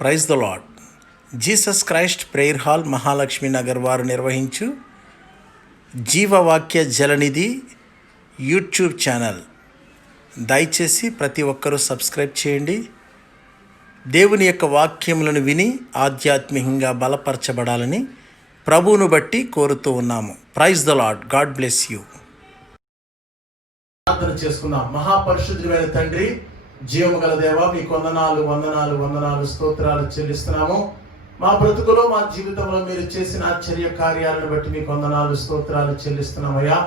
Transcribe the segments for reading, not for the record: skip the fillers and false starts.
Praise the lord. Jesus Christ prayer hall Mahalakshmi Nagar వారు నిర్వహించు జీవవాక్య జలనిధి YouTube channel దయచేసి ప్రతి ఒక్కరూ సబ్స్క్రైబ్ చేయండి. దేవుని యొక్క వాక్యములను విని ఆధ్యాత్మికంగా బలపరచబడాలని ప్రభువును బట్టి కోరుతూ ఉన్నాము. Praise the lord. God bless you. ప్రార్థన చేసుకుందాం. మహాపరిశుద్ధుడైన తండ్రి, జీవము గల దేవ, మీకు వందనాలు స్తోత్రాలు చెల్లిస్తున్నాము. మా బ్రతుకులో, మా జీవితంలో మీరు చేసిన ఆశ్చర్య కార్యాలను బట్టి మీకు వందనాలు స్తోత్రాలు చెల్లిస్తున్నామయ్యా.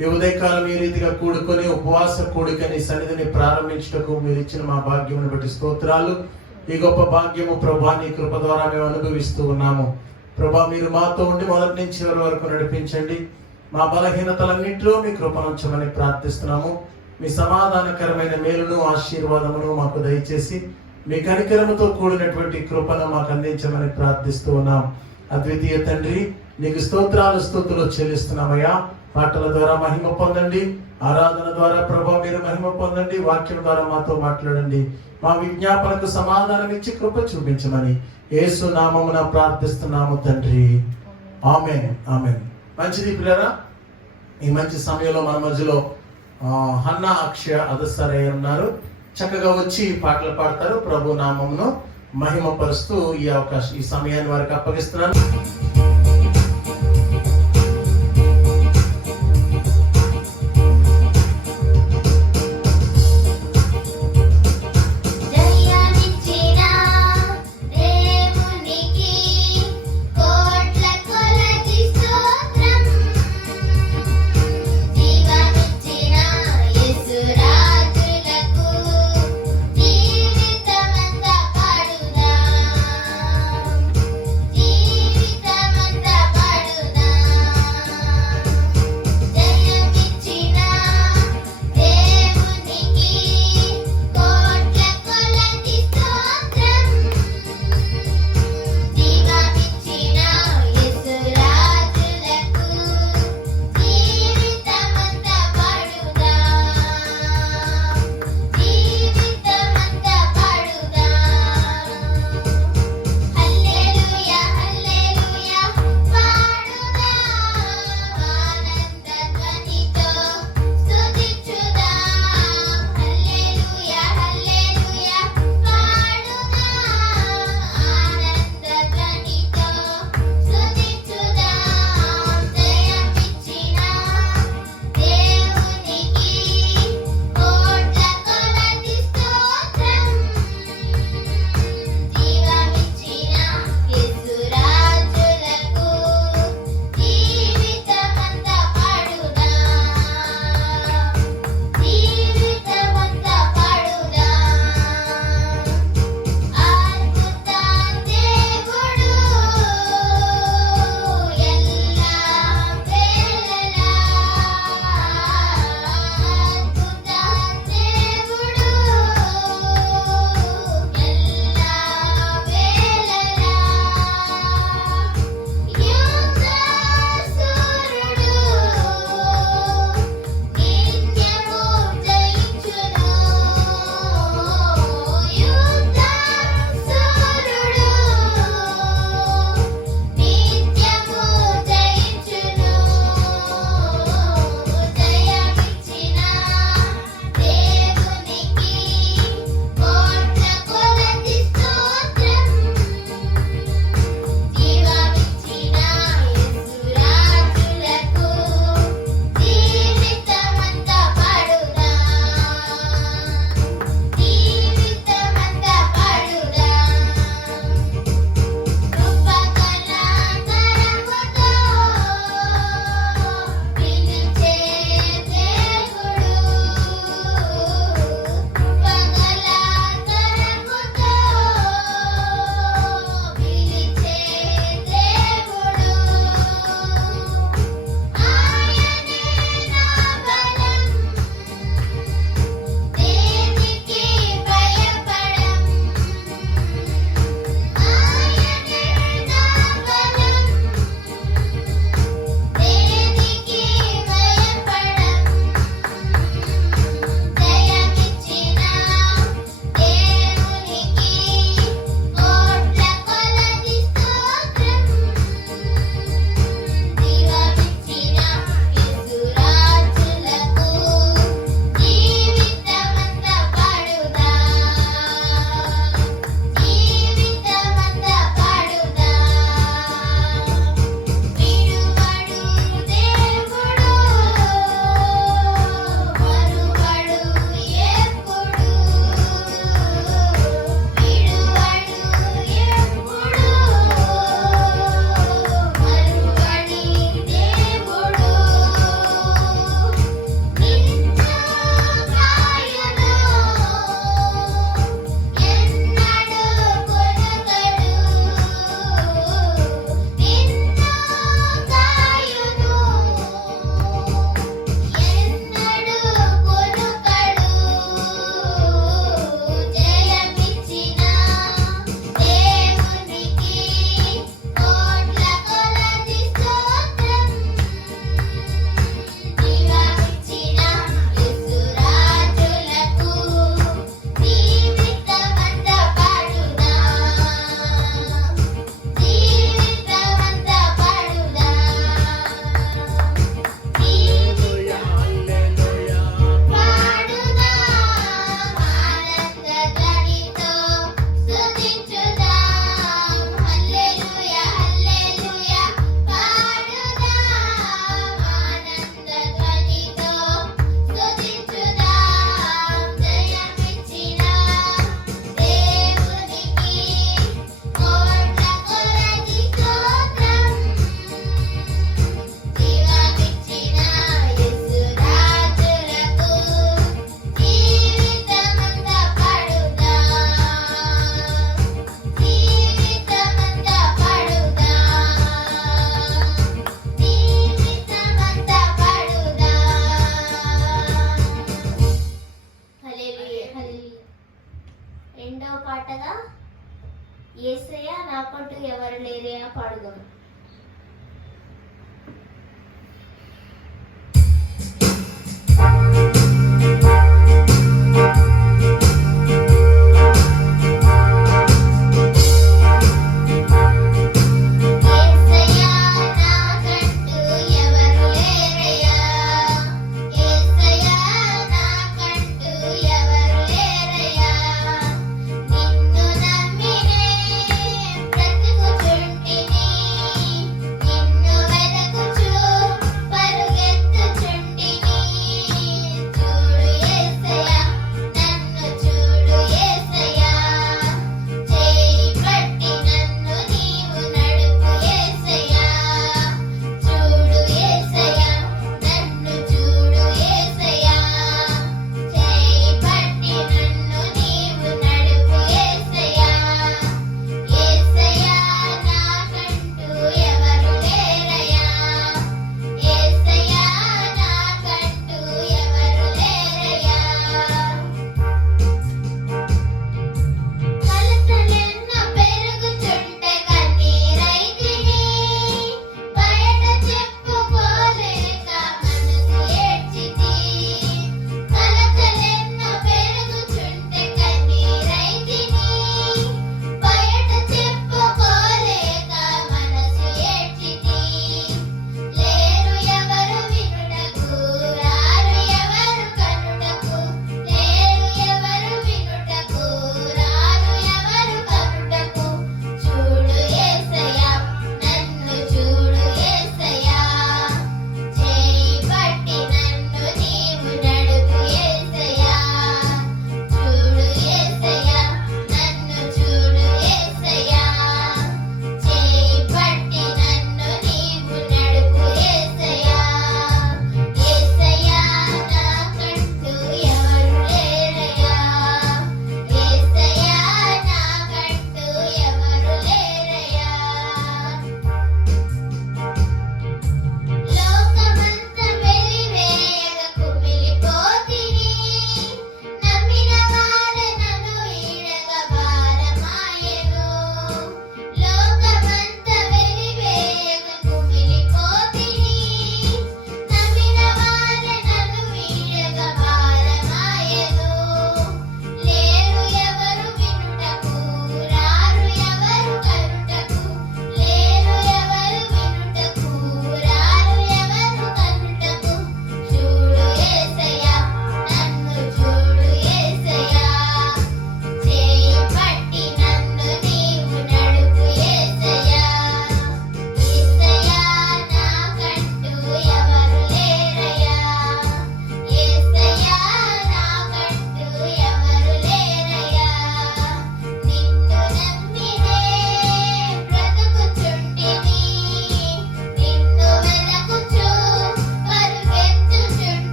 ఈ ఉదయకాలం ఈ రీతిగా కూడుకొని ఉపవాస కూడికని సన్నిధిని ప్రారంభించుటకు మీరు ఇచ్చిన మా భాగ్యమును బట్టి స్తోత్రాలు. ఈ గొప్ప భాగ్యము ప్రభా నీ కృప ద్వారా మేము అనుభవిస్తూ ఉన్నాము. ప్రభా, మీరు మాతో ఉండి మొదటి నుంచి చివరి వరకు నడిపించండి. మా బలహీనతలన్నింటిలో మీ కృపనుంచమని ప్రార్థిస్తున్నాము. మీ సమాధానకరమైన మేలును ఆశీర్వాదమును మాకు దయచేసి మీ కనికరముతో కూడినటువంటి కృపను మాకు అందించమని ప్రార్థిస్తూ ఉన్నాం. అద్వితీయ తండ్రి, నీకు స్తుతులు చెల్లిస్తున్నామయ్యా. పాటల ద్వారా మహిమ పొందండి, ఆరాధన ద్వారా ప్రభా మీరు మహిమ పొందండి, వాక్యం ద్వారా మాతో మాట్లాడండి. మా విజ్ఞాపనకు సమాధానం ఇచ్చి కృప చూపించమని యేసు నామమున ప్రార్థిస్తున్నాము తండ్రి. ఆమేన్, ఆమేన్. మంచిది పిల్లరా, ఈ మంచి సమయంలో మన మధ్యలో హన్నా, అక్షయ, అదసరయ్య ఉన్నారు. చక్కగా వచ్చి పాటలు పాడతారు. ప్రభు నామమును మహిమపరుస్తూ ఈ సమయాన్ని వారికి అప్పగిస్తున్నాను. జీవితమంతా రెండవ పాటగా యేసయ్య నాకంటూ ఎవరు లేరయ్యా పాడుదాం.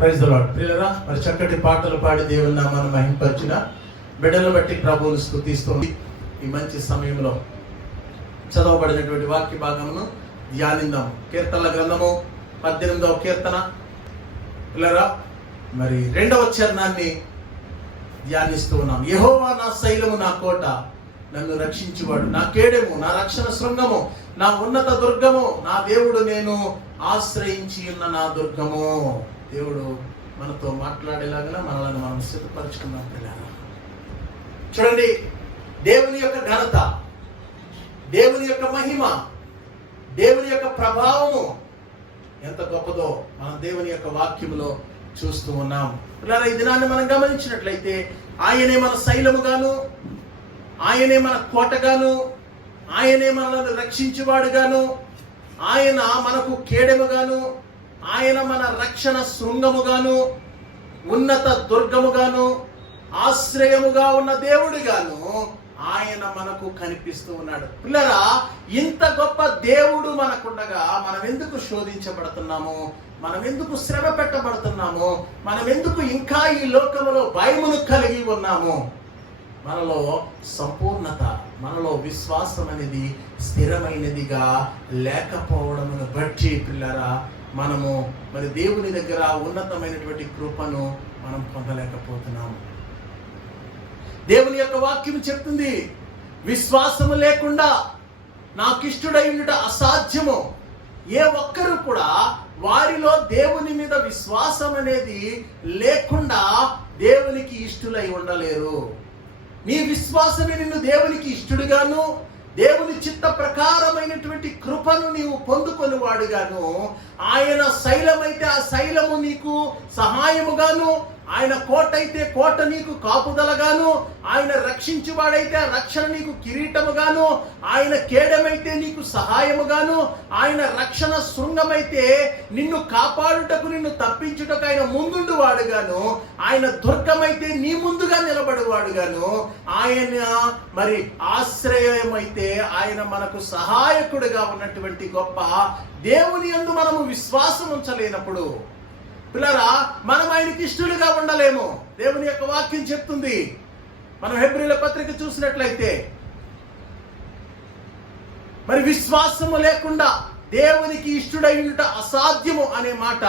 Praise the lord. ప్రియరా, మరి చక్కటి పాటలు పాడి దేవుని నామాన్ని మహింపరిచిన బిడ్డలను బట్టి ప్రభువును స్తుతిస్తుంది. ఈ మంచి సమయంలో చదవబడినటువంటి వాక్య భాగమును ధ్యానిద్దాం. కీర్తనల గ్రంథము 18వ కీర్తన. పిల్లరా, మరి 2వ చరణాన్ని ధ్యానిస్తూ ఉన్నాం. యెహోవా నా శైలము, నా కోట, నన్ను రక్షించువాడు, నా కేడెము, నా రక్షణ శృంగము, నా ఉన్నత దుర్గము, నా దేవుడు, నేను ఆశ్రయించి ఉన్న నా దుర్గము. దేవుడు మనతో మాట్లాడేలాగా మనల్ని మనం సిద్ధపరచుకున్నాం పిల్లరా. చూడండి, దేవుని యొక్క ఘనత, దేవుని యొక్క మహిమ, దేవుని యొక్క ప్రభావము ఎంత గొప్పదో మనం దేవుని యొక్క వాక్యములో చూస్తూ ఉన్నాం. పిల్లరా, ఈ దినాన్ని మనం గమనించినట్లయితే ఆయనే మన శైలముగాను, ఆయనే మన కోటగాను, ఆయనే మనల్ని రక్షించువాడుగాను, ఆయన మనకు కేడెముగాను, ఆయన మన రక్షణ శృంగముగాను, ఉన్నత దుర్గముగాను, ఆశ్రయముగా ఉన్న దేవుడిగాను ఆయన మనకు కనిపిస్తూ ఉన్నాడు. పిల్లరా, ఇంత గొప్ప దేవుడు మనకుండగా మనం ఎందుకు శోధించబడుతున్నాము? మనం ఎందుకు శ్రమ పెట్టబడుతున్నాము? మనం ఎందుకు ఇంకా ఈ లోకములో భయమును కలిగి ఉన్నాము? మనలో సంపూర్ణత, మనలో విశ్వాసం అనేది స్థిరమైనదిగా లేకపోవడమును బట్టి పిల్లరా, మనము మరి దేవుని దగ్గర ఉన్నతమైనటువంటి కృపను మనం పొందలేకపోతున్నాము. దేవుని యొక్క వాక్యం చెప్తుంది, విశ్వాసము లేకుండా నాకిష్టుడై ఉండుట అసాధ్యము. ఏ ఒక్కరు కూడా వారిలో దేవుని మీద విశ్వాసం అనేది లేకుండా దేవునికి ఇష్టులై ఉండలేరు. నీ విశ్వాసమే నిన్ను దేవునికి ఇష్టుడుగాను, దేవుని చిత్త ప్రకారమైనటువంటి కృపను నీవు పొందుకొని వాడుగాను, ఆయన శైలమైతే ఆ శైలము నీకు సహాయముగాను, ఆయన కోట అయితే కోట నీకు కాపుదలగాను, ఆయన రక్షించువాడైతే ఆ రక్షణ నీకు కిరీటముగాను, ఆయన కేడమైతే నీకు సహాయముగాను, ఆయన రక్షణ శృంగమైతే నిన్ను కాపాడుటకు నిన్ను తప్పించుటకు ఆయన ముందుండు వాడుగాను, ఆయన దుర్గమైతే నీ ముందుగా నిలబడేవాడుగాను, ఆయన మరి ఆశ్రయమైతే ఆయన మనకు సహాయకుడిగా ఉన్నటువంటి గొప్ప దేవుని యందు మనము విశ్వాసం ఉంచలేనప్పుడు పిల్లరా, మనం ఆయనకి ఇష్టలుగా ఉండలేము. దేవుని యొక్క వాక్యం చెప్తుంది. మనం హెబ్రీల పత్రిక చూసినట్లయితే మరి విశ్వాసము లేకుండా దేవునికి ఇష్టడై ఉండుట అసాధ్యము అనే మాట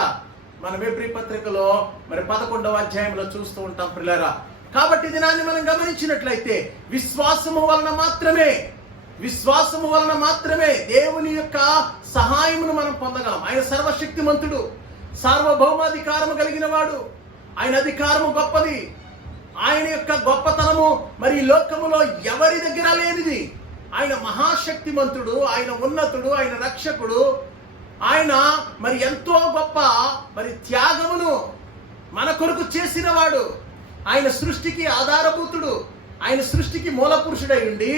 మనం హెబ్రీ పత్రికలో మరి 11వ అధ్యాయంలో చూస్తూ ఉంటాం పిల్లరా. కాబట్టి దినాన్ని మనం గమనించినట్లయితే విశ్వాసము వలన మాత్రమే దేవుని యొక్క సహాయమును మనం పొందగలం. ఆయన సర్వశక్తిమంతుడు, సార్వభౌమాధికారము కలిగిన వాడు, ఆయన అధికారము గొప్పది, ఆయన యొక్క గొప్పతనము మరి ఈ లోకములో ఎవరి దగ్గర లేనిది. ఆయన మహాశక్తిమంతుడు, ఆయన ఉన్నతుడు, ఆయన రక్షకుడు, ఆయన మరి ఎంతో గొప్ప మరి త్యాగమును మన కొరకు చేసిన వాడు. ఆయన సృష్టికి ఆధారభూతుడు, ఆయన సృష్టికి మూల పురుషుడై ఉండి,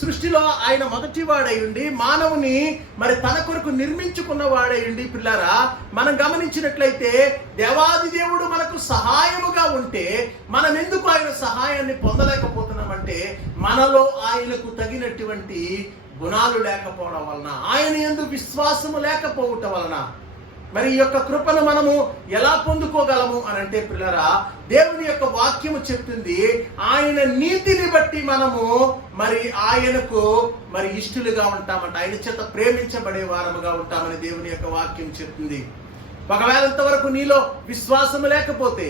సృష్టిలో ఆయన మొదటి వాడై ఉండి, మానవుని మరి తన కొరకు నిర్మించుకున్న వాడై ఉండి పిల్లరా, మనం గమనించినట్లయితే దేవాది దేవుడు మనకు సహాయముగా ఉంటే మనం ఎందుకు ఆయన సహాయాన్ని పొందలేకపోతున్నామంటే మనలో ఆయనకు తగినటువంటి గుణాలు లేకపోవడం వలన, ఆయన యందు విశ్వాసము లేకపోవటం వలన. మరి ఈ యొక్క కృపను మనము ఎలా పొందుకోగలము అని అంటే పిల్లరా, దేవుని యొక్క వాక్యము చెప్తుంది, ఆయన నీతిని బట్టి మనము మరి ఆయనకు మరి ఇష్టలుగా ఉంటామంట, ఆయన చేత ప్రేమించబడే వారముగా ఉంటామని దేవుని యొక్క వాక్యం చెప్తుంది. ఒకవేళ ఇంతవరకు నీలో విశ్వాసము లేకపోతే,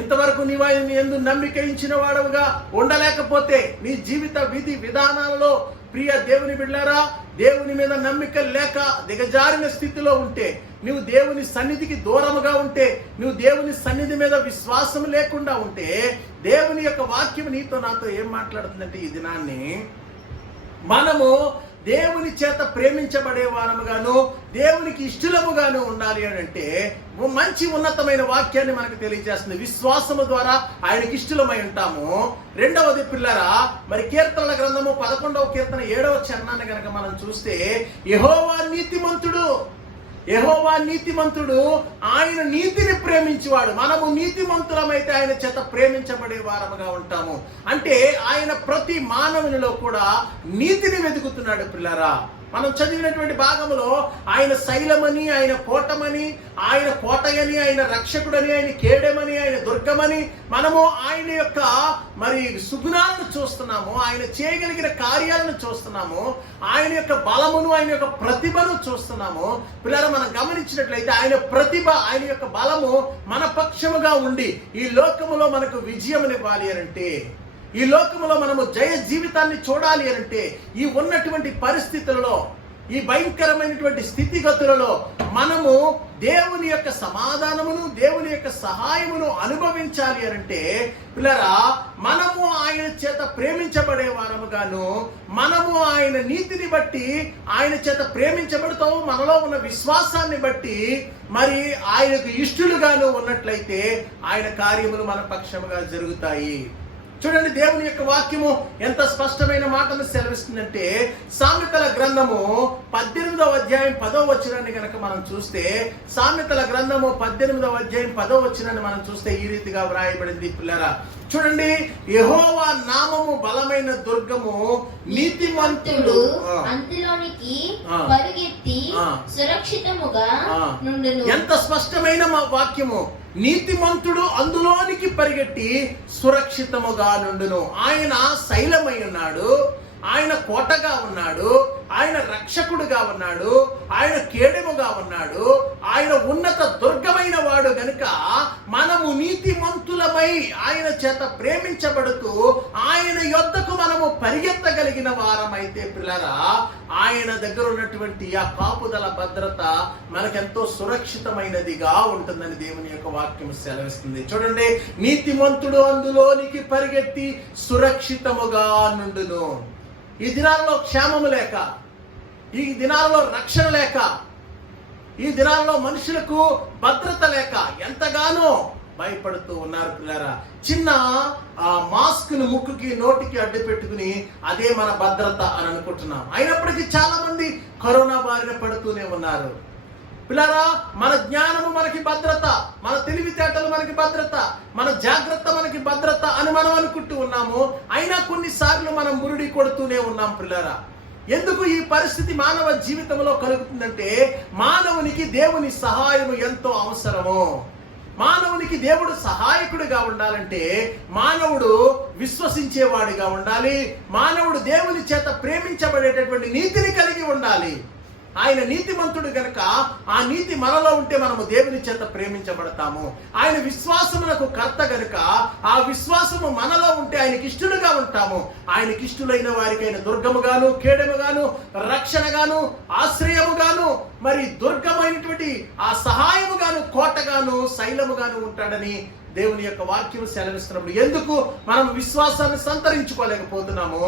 ఇంతవరకు నీవు ఆయన యందు నమ్మిక ఇచ్చిన వాడవుగా ఉండలేకపోతే, నీ జీవిత విధి విధానాలలో ప్రియ దేవుని బిడ్డలారా, దేవుని మీద నమ్మిక లేక దిగజారిన స్థితిలో ఉంటే, నువ్వు దేవుని సన్నిధికి దూరముగా ఉంటే, నువ్వు దేవుని సన్నిధి మీద విశ్వాసం లేకుండా ఉంటే, దేవుని యొక్క వాక్యం నీతో నాతో ఏం మాట్లాడుతుందంటే, ఈ దినాన్ని మనము దేవుని చేత ప్రేమించబడే వారముగాను, దేవునికి ఇష్టలముగాను ఉండాలి అని అంటే మంచి ఉన్నతమైన వాక్యాన్ని మనకు తెలియజేస్తుంది. విశ్వాసము ద్వారా ఆయనకి ఇష్టలమై ఉంటాము. రెండవది పిల్లరా, మరి కీర్తనల గ్రంథము 11వ కీర్తన 7వ చరణాన్ని కనుక మనం చూస్తే, యెహోవా నీతిమంతుడు, ఆయన నీతిని ప్రేమించేవాడు. మనము నీతిమంతులమైతే ఆయన చేత ప్రేమించబడే వారముగా ఉంటాము. అంటే ఆయన ప్రతి మానవునిలో కూడా నీతిని వెతుకుతున్నాడు పిల్లరా. మనం చదివినటువంటి భాగంలో ఆయన శైలమని, ఆయన కోటమని, ఆయన కోటయని, ఆయన రక్షకుడని, ఆయన కేడమని, ఆయన దుర్గమని మనము ఆయన యొక్క మరి సుగుణాలను చూస్తున్నాము, ఆయన చేయగలిగిన కార్యాలను చూస్తున్నాము, ఆయన యొక్క బలమును, ఆయన యొక్క ప్రతిభను చూస్తున్నాము. పిల్లలు మనం గమనించినట్లయితే ఆయన ప్రతిభ, ఆయన యొక్క బలము మన పక్షముగా ఉండి ఈ లోకములో మనకు విజయమునివ్వాలి అనంటే, ఈ లోకములో మనము జయ జీవితాన్ని చూడాలి అనంటే, ఈ ఉన్నటువంటి పరిస్థితులలో, ఈ భయంకరమైనటువంటి స్థితిగతులలో మనము దేవుని యొక్క సమాధానమును, దేవుని యొక్క సహాయమును అనుభవించాలి అనంటే పిల్లరా, మనము ఆయన చేత ప్రేమించబడే వారముగాను, మనము ఆయన నీతిని బట్టి ఆయన చేత ప్రేమించబడతాము, మనలో ఉన్న విశ్వాసాన్ని బట్టి మరి ఆయనకు ఇష్టలుగాను ఉన్నట్లయితే ఆయన కార్యములు మన పక్షముగా జరుగుతాయి. చూడండి, దేవుని యొక్క వాక్యము ఎంత స్పష్టమైన మాటను సెలవిస్తుందంటే, సామెతల గ్రంథము 18వ అధ్యాయం 10వ వచనాన్ని కనుక మనం చూస్తే, సామెతల గ్రంథము 18వ అధ్యాయం 10వ వచనాన్ని మనం చూస్తే ఈ రీతిగా వ్రాయబడింది పిల్లరా. చూడండి, యెహోవా నామము బలమైన దుర్గము, నీతిమంతుడు అందులోనికి పరుగెత్తి సురక్షితముగా నుండును. ఎంత స్పష్టమైన మా వాక్యము! నీతిమంతుడు అందులోనికి పరిగెట్టి సురక్షితముగా నుండును. ఆయన శైలమై ఉన్నాడు, ఆయన కోటగా ఉన్నాడు, ఆయన రక్షకుడుగా ఉన్నాడు, ఆయన కేడెముగా ఉన్నాడు, ఆయన ఉన్నత దుర్గమైన వాడు గనుక మనము నీతిమంతులమై ఆయన చేత ప్రేమించబడుతూ ఆయన యొద్దకు మనము పరిగెత్తగలిగిన వారమైతే పిల్లరా, ఆయన దగ్గర ఉన్నటువంటి ఆ కాపుదల భద్రత మనకెంతో సురక్షితమైనదిగా ఉంటుందని దేవుని యొక్క వాక్యం సెలవిస్తుంది. చూడండి, నీతిమంతుడు అందులోనికి పరిగెత్తి సురక్షితముగా నుండును. ఈ దినాల్లో క్షేమము లేక, ఈ దినాల్లో రక్షణ లేక, ఈ దినాల్లో మనుషులకు భద్రత లేక ఎంతగానో భయపడుతూ ఉన్నారు పిల్లరా. చిన్న మాస్క్ ను ముక్కుకి నోటికి అడ్డు పెట్టుకుని అదే మన భద్రత అని అనుకుంటున్నాం. అయినప్పటికీ చాలా మంది కరోనా బారిన పడుతూనే ఉన్నారు పిల్లరా. మన జ్ఞానము మనకి భద్రత, మన తెలివితేటలు మనకి భద్రత, మన జాగ్రత్త మనకి భద్రత అని మనం అనుకుంటూ ఉన్నాము. అయినా కొన్నిసార్లు మనం మురుడి కొడుతూనే ఉన్నాం పిల్లరా. ఎందుకు ఈ పరిస్థితి మానవ జీవితంలో కలుగుతుందంటే, మానవునికి దేవుని సహాయము ఎంతో అవసరము. మానవునికి దేవుడు సహాయకుడిగా ఉండాలంటే మానవుడు విశ్వసించేవాడిగా ఉండాలి. మానవుడు దేవుని చేత ప్రేమించబడేటటువంటి నీతిని కలిగి ఉండాలి. ఆయన నీతిమంతుడు గనక ఆ నీతి మనలో ఉంటే మనము దేవుని చేత ప్రేమించబడతాము. ఆయన విశ్వాసమునకు కర్త గనుక ఆ విశ్వాసము మనలో ఉంటే ఆయనకి ఇష్టలుగా ఉంటాము. ఆయనకి ఇష్టలైన వారికి ఆయన దుర్గముగాను, కేడముగాను, రక్షణగాను, ఆశ్రయముగాను, మరి దుర్గమైనటువంటి ఆ సహాయముగాను, కోటగాను, శైలముగాను ఉంటాడని దేవుని యొక్క వాక్యం సెలవిస్తున్నప్పుడు ఎందుకు మనం విశ్వాసాన్ని సంతరించుకోలేకపోతున్నాము?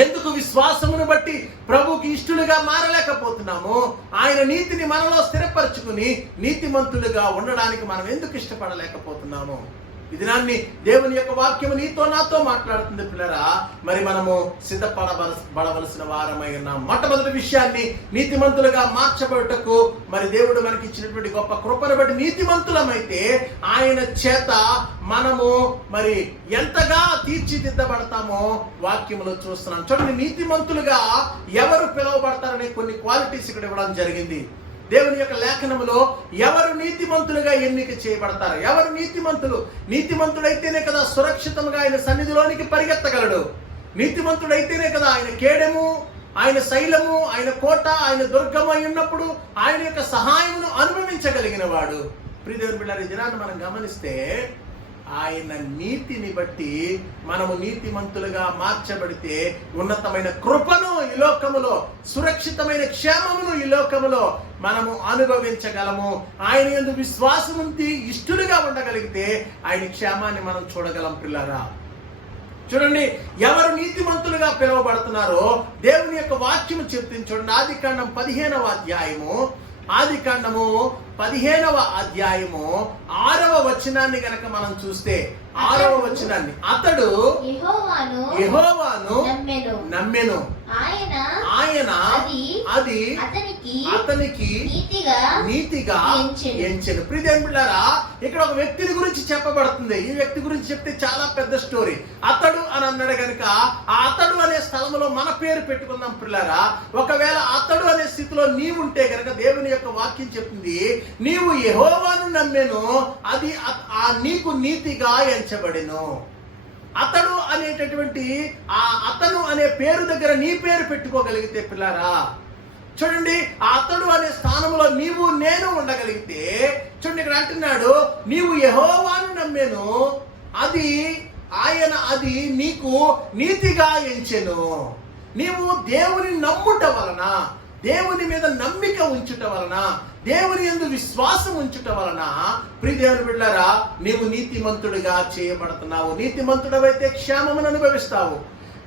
ఎందుకు విశ్వాసమును బట్టి ప్రభుకి ఇష్టలుగా మారలేకపోతున్నాము? ఆయన నీతిని మనలో స్థిరపరచుకుని నీతిమంతులుగా ఉండడానికి మనం ఎందుకు ఇష్టపడలేకపోతున్నాము? ఈ దినాన్ని దేవుని యొక్క వాక్యము నీతో నాతో మాట్లాడుతుంది పిల్లరా. మరి మనము సిద్ధపడవలసిన వారమై ఉన్నాం. మొట్టమొదటి విషయాన్ని, నీతిమంతులుగా మార్చబడుటకు మరి దేవుడు మనకి ఇచ్చినటువంటి గొప్ప కృపను బట్టి నీతిమంతులమైతే ఆయన చేత మనము మరి ఎంతగా తీర్చిదిద్దబడతామో వాక్యములో చూస్తున్నాం. చూడండి, నీతిమంతులుగా ఎవరు పిలువబడతారనే కొన్ని క్వాలిటీస్ ఇక్కడ ఇవ్వడం జరిగింది. దేవుని యొక్క లేఖనములో ఎవరు నీతిమంతులుగా ఎన్నిక చేయబడతారు? ఎవరు నీతిమంతులు? నీతిమంతుడైతేనే కదా సురక్షితంగా ఆయన సన్నిధిలోనికి పరిగెత్తగలడు. నీతిమంతుడైతేనే కదా ఆయన కేడము, ఆయన శైలము, ఆయన కోట, ఆయన దుర్గము అయి ఉన్నప్పుడు ఆయన యొక్క సహాయమును అనుభవించగలిగిన వాడు. ప్రియదేవుని బిడ్డలారా, ఈ దినాన్ని మనం గమనిస్తే ఆయన నీతిని బట్టి మనము నీతిమంతులుగా మార్చబడితే ఉన్నతమైన కృపను ఈ లోకములో, సురక్షితమైన క్షేమమును ఈ లోకములో మనము అనుభవించగలము. ఆయన యందు విశ్వాసముంచి ఇష్టలుగా ఉండగలిగితే ఆయన క్షేమాన్ని మనం చూడగలం పిల్లరా. చూడండి, ఎవరు నీతిమంతులుగా పిలువబడుతున్నారో దేవుని యొక్క వాక్యము చెప్తుంది. చూడండి, ఆదికాండం 15వ అధ్యాయము, ఆదికాండము 15వ అధ్యాయము 6వ వచనాన్ని గనక మనం చూస్తే, 6వ వచనాన్ని, అతడు యెహోవాను నమ్మెను, ఆయన అది అతనికి నీతిగా ఎంచెను. ప్రియదేవుని బిడ్డలారా, ఇక్కడ ఒక వ్యక్తిని గురించి చెప్పబడుతుంది. ఈ వ్యక్తి గురించి చెప్తే చాలా పెద్ద స్టోరీ. అతడు అని అన్నాడు గనుక ఆ అతడు అనే స్థలంలో మన పేరు పెట్టుకుందాం పిల్లరా. ఒకవేళ అతడు అనే స్థితిలో నీవుంటే గనక దేవుని యొక్క వాక్యం చెప్తుంది, నీవు యెహోవాను నమ్మెను, అది నీకు నీతిగా ఎంచబడెను. అతడు అనేటటువంటి ఆ అతను అనే పేరు దగ్గర నీ పేరు పెట్టుకోగలిగితే పిల్లారా, చూడండి, ఆ అతడు అనే స్థానంలో నీవు నేను ఉండగలిగితే, చూడండి ఇక్కడ అంటున్నాడు, నీవు యెహోవాను నమ్మెను, అది నీకు నీతిగా ఎంచెను. నీవు దేవుని నమ్ముట వలన, దేవుని మీద నమ్మిక ఉంచుట వలన, దేవుని యందు విశ్వాసం ఉంచుట వలన ప్రియదేవుని బిడ్డలారా, నీవు నీతిమంతుడిగా చేయబడుతున్నావు. నీతిమంతుడవైతే క్షేమమును అనుభవిస్తావు.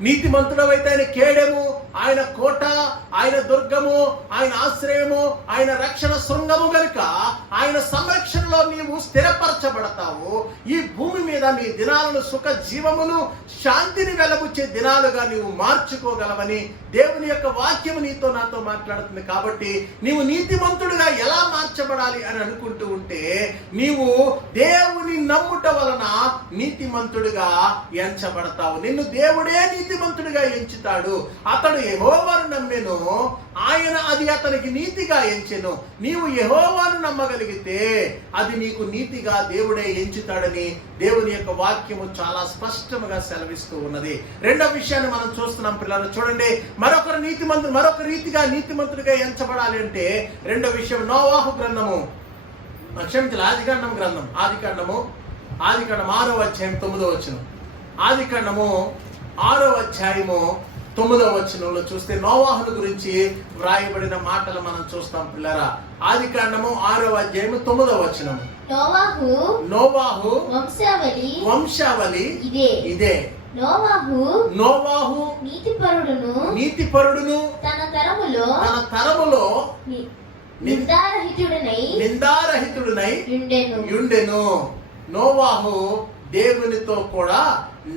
నీతిమంతుడవైతే ఆయన కేడెము, ఆయన కోట, ఆయన దుర్గము, ఆయన ఆశ్రయము, ఆయన రక్షణ శృంగము గనుక ఆయన సంరక్షణలో నీవు స్థిరపరచబడతావు. ఈ భూమి మీద నీ దినాలను సుఖ జీవమును శాంతిని వెలబుచ్చే దినాలుగా నీవు మార్చుకోగలవని దేవుని యొక్క వాక్యము నీతో నాతో మాట్లాడుతుంది. కాబట్టి నీవు నీతిమంతుడిగా ఎలా మార్చబడాలి అని అనుకుంటూ ఉంటే నీవు దేవుని నమ్ముట వలన నీతిమంతుడిగా ఎంచబడతావు. నిన్ను దేవుడే నీతిమంతుడిగా ఎంచుతాడు. అతడు యెహోవాను నమ్మెను, ఆయన అది అతనికి నీతిగా ఎంచెను. నీవు యెహోవాను నమ్మగలిగితే అది నీకు నీతిగా దేవుడే ఎంచుతాడని దేవుని యొక్క వాక్యము చాలా స్పష్టంగా సెలవిస్తూ ఉన్నది. రెండో విషయాన్ని మనం చూస్తున్నాం పిల్లలు. చూడండి, మరొక రీతిగా నీతిమంతుడిగా ఎంచబడాలి అంటే రెండో విషయం నోవాహు గ్రంథము, క్షమించాలి, ఆదికాండం గ్రంథం, ఆదికాండం 6వ అధ్యాయం 9వ వచనం. ఆదికాండము 6వ అధ్యాయము 9వ వచనంలో చూస్తే నోవాహును గురించి వ్రాయబడిన మాటలు మనం చూస్తాం పిల్లరా. ఆదికాండము 6వ అధ్యాయము 9వ వచనం. నోవాహు వంశావళి ఇదే. నోవాహు నీతిపరుడును తన తరములో నిందారహితుడనై యుండెను. నోవాహు దేవునితో కూడా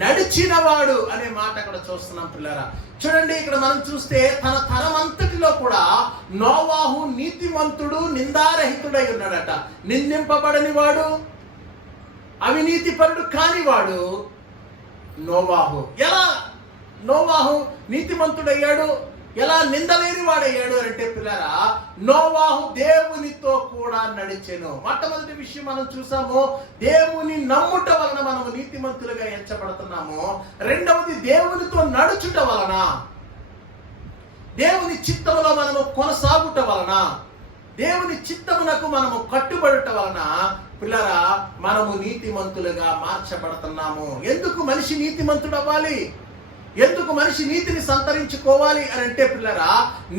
నడిచినవాడు అనే మాట అక్కడ చూస్తున్నాం పిల్లరా. చూడండి, ఇక్కడ మనం చూస్తే తన తరం అంతటిలో కూడా నోవాహు నీతిమంతుడు, నిందారహితుడై ఉన్నాడట. నిందింపబడని వాడు, అవినీతిపరుడు కానివాడు నోవాహు. ఎలా నోవాహు నీతిమంతుడయ్యాడు, ఎలా నిందలేని వాడయ్యాడు అంటే పిల్లరా, నోవాహు దేవునితో కూడా నడిచెను. మొట్టమొదటి విషయం మనం చూసాము, దేవుని నమ్ముట వలన మనము నీతిమంతులుగా ఎంచబడుతున్నాము. రెండవది, దేవునితో నడుచుట వలన, దేవుని చిత్తములో మనము కొనసాగుట వలన, దేవుని చిత్తమునకు మనము కట్టుబడుట వలన పిల్లరా మనము నీతిమంతులుగా మార్చబడుతున్నాము. ఎందుకు మనిషి నీతిమంతుడు అవ్వాలి? ఎందుకు మనిషి నీతిని సంతరించుకోవాలి అని అంటే పిల్లరా,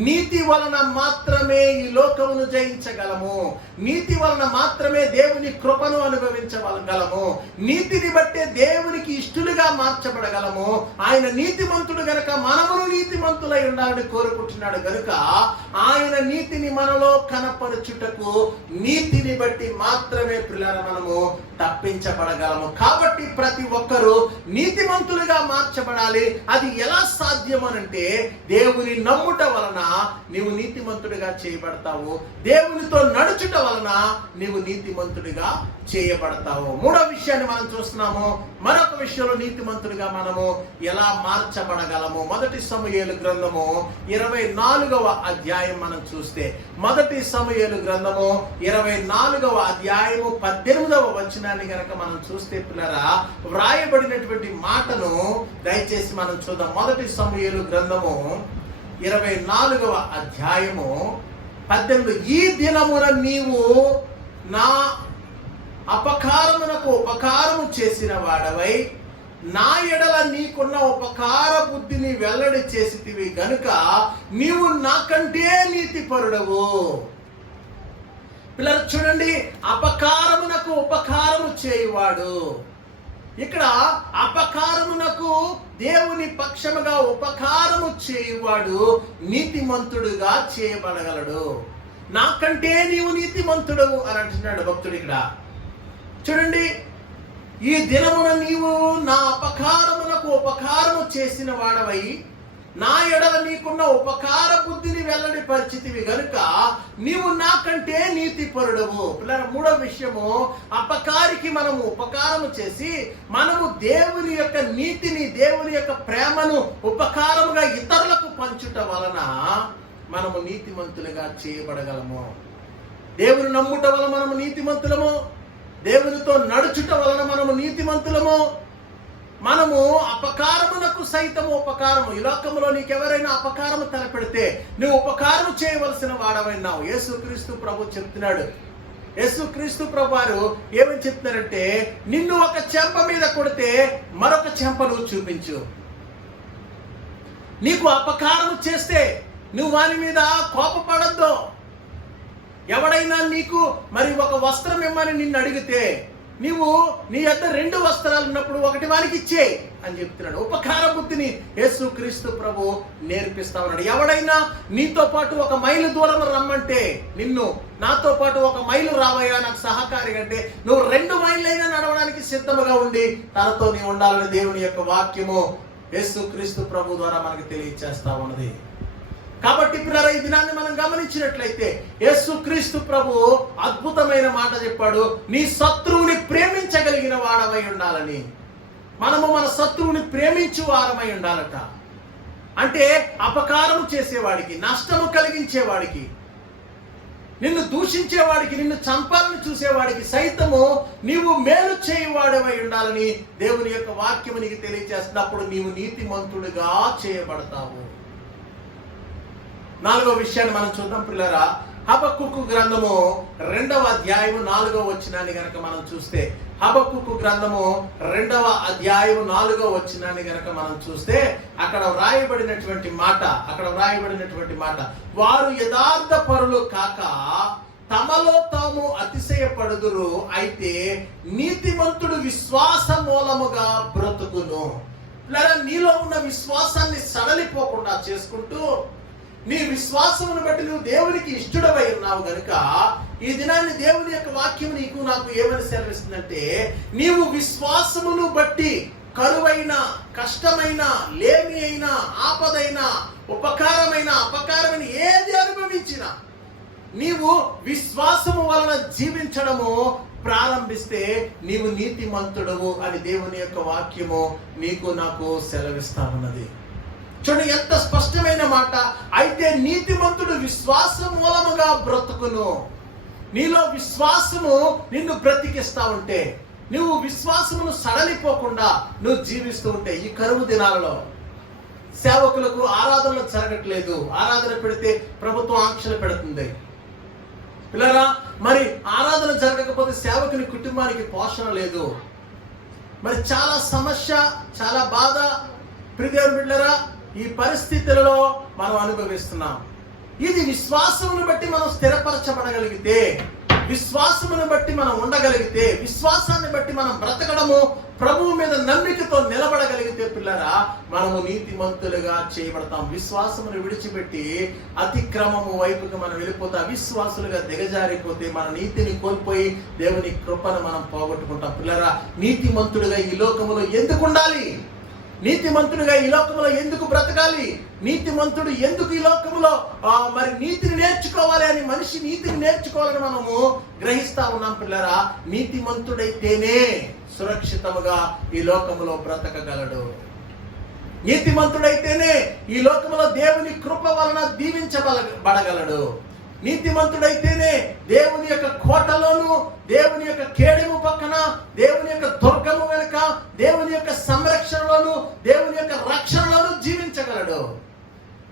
నీతి వలన మాత్రమే ఈ లోకమును జయించగలము. నీతి వలన మాత్రమే దేవుని కృపను అనుభవించగలము. నీతిని బట్టే దేవునికి ఇష్టలుగా మార్చబడగలము. ఆయన నీతిమంతుడు గనుక మనమును నీతిమంతులై ఉండాలని కోరుకుంటున్నాడు గనుక ఆయన నీతిని మనలో కనపరచుటకు నీతిని బట్టి మాత్రమే పిల్లరా మనము తప్పించబడగలము. కాబట్టి ప్రతి ఒక్కరూ నీతిమంతులుగా మార్చబడాలి. అది ఎలా సాధ్యమనంటే దేవుని నమ్ముట వలన నీవు నీతిమంతుడిగా చేయబడతావు. దేవునితో నడుచుట వలన నీవు నీతిమంతుడిగా చేయబడతావు. మూడో విషయాన్ని మనం చూస్తున్నాము. మరొక విషయంలో నీతిమంతుడిగా మనము ఎలా మార్చబడగలము. మొదటి సమూయేలు గ్రంథము 24వ అధ్యాయం మనం చూస్తే, మొదటి సమూయేలు గ్రంథము 24వ అధ్యాయము 18వ వచనాన్ని గనక మనం చూస్తే పిల్లరా, వ్రాయబడినటువంటి మాటను దయచేసి మనం చూద్దాం. మొదటి సమూయేలు గ్రంథము 24వ అధ్యాయము 18. ఈ దినమున నీవు నా అపకారమునకు ఉపకారము చేసిన వాడవై నా ఎడల నీకున్న ఉపకార బుద్ధిని వెల్లడి చేసితివి గనుక నీవు నాకంటే నీతిపరుడవు. పిల్లలు చూడండి, అపకారమునకు ఉపకారము చేయువాడు. ఇక్కడ అపకారమునకు దేవుని పక్షముగా ఉపకారము చేయువాడు నీతిమంతుడుగా చేయబడగలడు. నాకంటే నీవు నీతిమంతుడవు అని అంటున్నాడు భక్తుడు ఇక్కడ. చూడండి, ఈ దినమున నీవు నా అపకారమునకు ఉపకారము చేసిన వాడవై నా ఎడల నీకున్న ఉపకార బుద్ధిని వెల్లడి పరిచితివి గనుక నీవు నాకంటే నీతిపరుడవు. మూడో విషయము, అపకారికి మనము ఉపకారము చేసి మనము దేవుని యొక్క నీతిని, దేవుని యొక్క ప్రేమను ఉపకారముగా ఇతరులకు పంచుట వలన మనము నీతిమంతులుగా చేయబడగలము. దేవుని నమ్ముట వలన మనము నీతిమంతులము. దేవునితో నడుచుట వలన మనము నీతిమంతులము. మనము అపకారమునకు సైతము ఉపకారము. ఈ లోకంలో నీకెవరైనా అపకారము తలపెడితే నువ్వు ఉపకారము చేయవలసిన వాడవైనావు. యేసుక్రీస్తు ప్రభు చెప్తున్నాడు. యేసుక్రీస్తు ప్రభు వారు ఏమని చెప్తున్నారంటే, నిన్ను ఒక చెంప మీద కొడితే మరొక చెంప నువ్వు చూపించు. నీకు అపకారము చేస్తే నువ్వు వాని మీద కోపపడద్దు. ఎవడైనా నీకు మరి ఒక వస్త్రం ఇమ్మని నిన్ను అడిగితే నీవు నీ యొద్ద 2 వస్త్రాలు ఉన్నప్పుడు ఒకటి వానికి ఇచ్చేయి అని చెప్తున్నాడు. ఉపకార బుద్ధిని యేసుక్రీస్తు ప్రభు నేర్పిస్తా ఉన్నాడు. ఎవడైనా నీతో పాటు 1 మైలు దూరం రమ్మంటే, నిన్ను నాతో పాటు 1 మైలు రావయ్యా నాకు సహకారి అంటే, నువ్వు 2 మైళ్ళైనా నడవడానికి సిద్ధముగా ఉండి తనతో నీ ఉండాలని దేవుని యొక్క వాక్యము యేసుక్రీస్తు ప్రభు ద్వారా మనకు తెలియచేస్తా ఉన్నది. కాబట్టి పిల్లరా, ఈ దినాన్ని మనం గమనించినట్లయితే యేసుక్రీస్తు ప్రభు అద్భుతమైన మాట చెప్పాడు, నీ శత్రువుని ప్రేమించగలిగిన వాడవై ఉండాలని. మనము మన శత్రువుని ప్రేమించు వారమై ఉండాలట. అంటే అపకారం చేసేవాడికి, నష్టము కలిగించేవాడికి, నిన్ను దూషించేవాడికి, నిన్ను చంపాలని చూసేవాడికి సైతము నీవు మేలు చేయవాడవై ఉండాలని దేవుని యొక్క వాక్యము నీకు తెలియజేస్తున్నప్పుడు నీవు నీతిమంతుడిగా చేయబడతావు. 4వ విషయాన్ని మనం చూద్దాం పిల్లరా. హబక్కుకు గ్రంథము 2వ అధ్యాయము 4వ వచనాన్ని గనక మనం చూస్తే, హబక్కుకు గ్రంథము 2వ అధ్యాయము 4వ వచనాన్ని గనక మనం చూస్తే అక్కడ వ్రాయబడినటువంటి మాట, వారు యథార్థ పరులు కాక తమలో తాము అతిశయపడుదురు, అయితే నీతిమంతుడు విశ్వాస మూలముగా బ్రతుకును. పిల్లరా, నీలో ఉన్న విశ్వాసాన్ని సడలిపోకుండా చేసుకుంటూ నీ విశ్వాసమును బట్టి నువ్వు దేవునికి ఇష్టడవై ఉన్నావు గనుక ఈ దినాన్ని దేవుని యొక్క వాక్యం నీకు నాకు ఏమని సెలవిస్తుందంటే, నీవు విశ్వాసమును బట్టి కరువైన, కష్టమైన, లేమి అయినా, ఆపదైన, ఉపకారమైన, అపకారమైన ఏది అనుభవించినా నీవు విశ్వాసము వలన జీవించడము ప్రారంభిస్తే నీవు నీతిమంతుడవు అని దేవుని యొక్క వాక్యము నీకు నాకు సెలవిస్తా ఉన్నది. చూడండి ఎంత స్పష్టమైన మాట. అయితే నీతిమంతుడు విశ్వాసం మూలముగా బ్రతుకును. నీలో విశ్వాసము నిన్ను బ్రతికిస్తా ఉంటే, నువ్వు విశ్వాసమును సడలిపోకుండా నువ్వు జీవిస్తూ ఉంటే, ఈ కరువు దినాలలో సేవకులకు ఆరాధనలు జరగట్లేదు. ఆరాధన పెడితే ప్రభుత్వం ఆంక్షలు పెడుతుంది. పిల్లరా, మరి ఆరాధన జరగకపోతే సేవకుని కుటుంబానికి పోషణ లేదు. మరి చాలా సమస్య, చాలా బాధ. ప్రియదేవుని బిడ్డలారా, ఈ పరిస్థితులలో మనం అనుభవిస్తున్నాం. ఇది విశ్వాసమును బట్టి మనం స్థిరపరచబడగలిగితే, విశ్వాసమును బట్టి మనం ఉండగలిగితే, విశ్వాసాన్ని బట్టి మనం బ్రతకడము, ప్రభువు మీద నమ్మికతో నిలబడగలిగితే పిల్లరా, మనము నీతిమంతులుగా చేయబడతాం. విశ్వాసమును విడిచిపెట్టి అతిక్రమము వైపుకి మనం వెళ్ళిపోతే, అవిశ్వాసులుగా దిగజారిపోతే మన నీతిని కోల్పోయి దేవుని కృపను మనం పోగొట్టుకుంటాం. పిల్లరా, నీతిమంతుడుగా ఈ లోకములో ఎందుకు ఉండాలి? నీతిమంతుడిగా ఈ లోకంలో ఎందుకు బ్రతకాలి? నీతిమంతుడు ఎందుకు ఈ లోకంలో మరి నీతిని నేర్చుకోవాలి అని, మనిషి నీతిని నేర్చుకోవాలని మనము గ్రహిస్తా ఉన్నాం. పిల్లరా, నీతిమంతుడైతేనే సురక్షితముగా ఈ లోకంలో బ్రతకగలడు. నీతిమంతుడైతేనే ఈ లోకంలో దేవుని కృప వలన దీవించబడగలడు. నీతిమంతుడైతేనే దేవుని యొక్క కోటలోను, దేవుని యొక్క కేడెము పక్కన, దేవుని యొక్క దుర్గము వెనుక, దేవుని యొక్క సంరక్షణలోను, దేవుని యొక్క రక్షణలోను జీవించగలడు.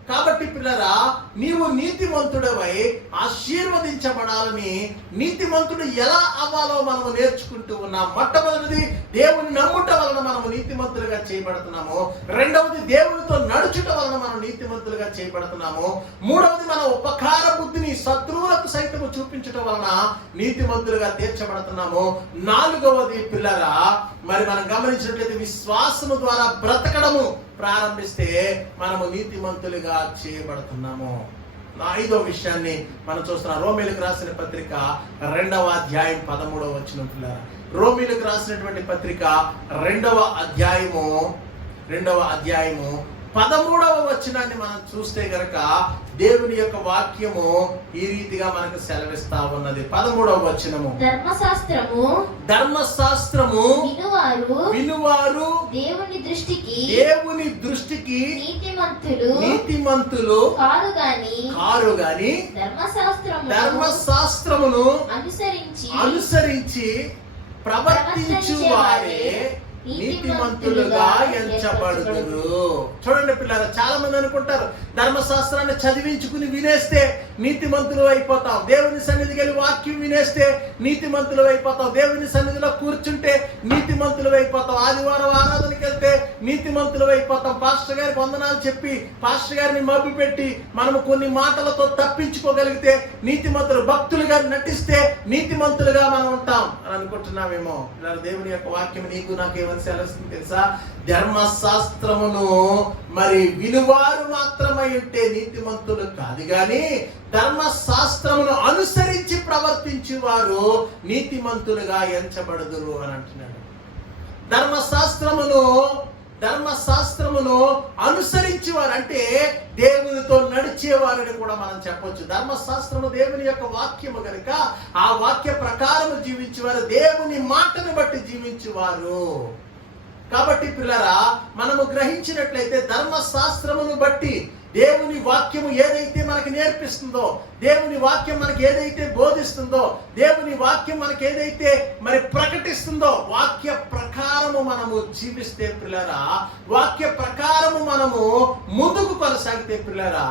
కాబట్టి పిల్లరా, నీవు నీతిమంతుడవై ఆశీర్వదించబడాలని, నీతిమంతుడు ఎలా అవ్వాలో మనము నేర్చుకుంటూ ఉన్నాం. మొట్టమొదటిది దేవుని నమ్ముట వలన మనము నీతిమంతులుగా చేయబడుతున్నాము. రెండవది దేవునితో నడుచుట వలన మనం నీతిమంతులుగా చేయబడుతున్నాము. మూడవది మన ఉపకార బుద్ధిని శత్రువులకు సైతము చూపించడం వలన నీతిమంతులుగా తీర్చబడుతున్నాము. నాలుగవది పిల్లరా, మరి మనం గమనించినట్లయితే విశ్వాసము ద్వారా బ్రతకడము ప్రారంభిస్తే మనము నీతిమంతులుగా చేయబడుతున్నాము. ఐదో విషయాన్ని మనం చూస్తున్నాం. రోమీలకు రాసిన పత్రిక 2వ అధ్యాయం 13వ వచనం. పిల్లరా, రోమీలకు రాసినటువంటి పత్రిక 2వ అధ్యాయము 13వ వచనాన్ని మనం చూస్తే గనక దేవుని యొక్క వాక్యము ఈ రీతిగా మనకు సెలవిస్తా ఉన్నది. 13వ వచనము, ధర్మశాస్త్రము వినువారు దేవుని దృష్టికి నీతిమంతులు కారు గాని ధర్మశాస్త్రమును అనుసరించి ప్రవర్తించు వారే నీతిమంతులుగా ఎంచబడుదురు. చూడండి పిల్లలు, చాలా మంది అనుకుంటారు ధర్మశాస్త్రాన్ని చదివించుకుని వినేస్తే నీతిమంతులు అయిపోతాం, దేవుని సన్నిధికి వెళ్ళి వాక్యం వినేస్తే నీతిమంతులు అయిపోతాం, దేవుని సన్నిధిలో కూర్చుంటే నీతిమంతులు అయిపోతాం, ఆదివారం ఆరాధనకి వెళ్తే నీతిమంతులు అయిపోతాం, పాస్టర్ గారికి వందనాలు చెప్పి పాస్టర్ గారిని మభ్య పెట్టి మనము కొన్ని మాటలతో తప్పించుకోగలిగితే నీతిమంతులు, భక్తులుగా నటిస్తే నీతిమంతులుగా మనం ఉంటాం అని అనుకుంటున్నామేమో. దేవుని యొక్క వాక్యం నీకు నాకేమని సెలవుస్తుంది తెలుసా? ధర్మశాస్త్రమును మరి విలువారు మాత్రమై ఉంటే నీతిమంతులు కాదు గాని ధర్మశాస్త్రమును అనుసరించి ప్రవర్తించి వారు నీతిమంతులుగా ఎంచబడుదురు అని అంటున్నాడు. ధర్మశాస్త్రమును అనుసరించి వారు అంటే దేవునితో నడిచేవారని కూడా మనం చెప్పొచ్చు. ధర్మశాస్త్రము దేవుని యొక్క వాక్యము కనుక ఆ వాక్య ప్రకారము జీవించేవారు, దేవుని మాటను బట్టి జీవించేవారు. కాబట్టి పిల్లరా, మనము గ్రహించినట్లయితే ధర్మశాస్త్రమును బట్టి దేవుని వాక్యము ఏదైతే మనకి నేర్పిస్తుందో, దేవుని వాక్యం మనకి ఏదైతే బోధిస్తుందో, దేవుని వాక్యం మనకి ఏదైతే మరి ప్రకటిస్తుందో, వాక్య ప్రకారము మనము జీవిస్తే పిల్లరా, వాక్య ప్రకారము మనము ముందుకు కొనసాగితే పిల్లరా,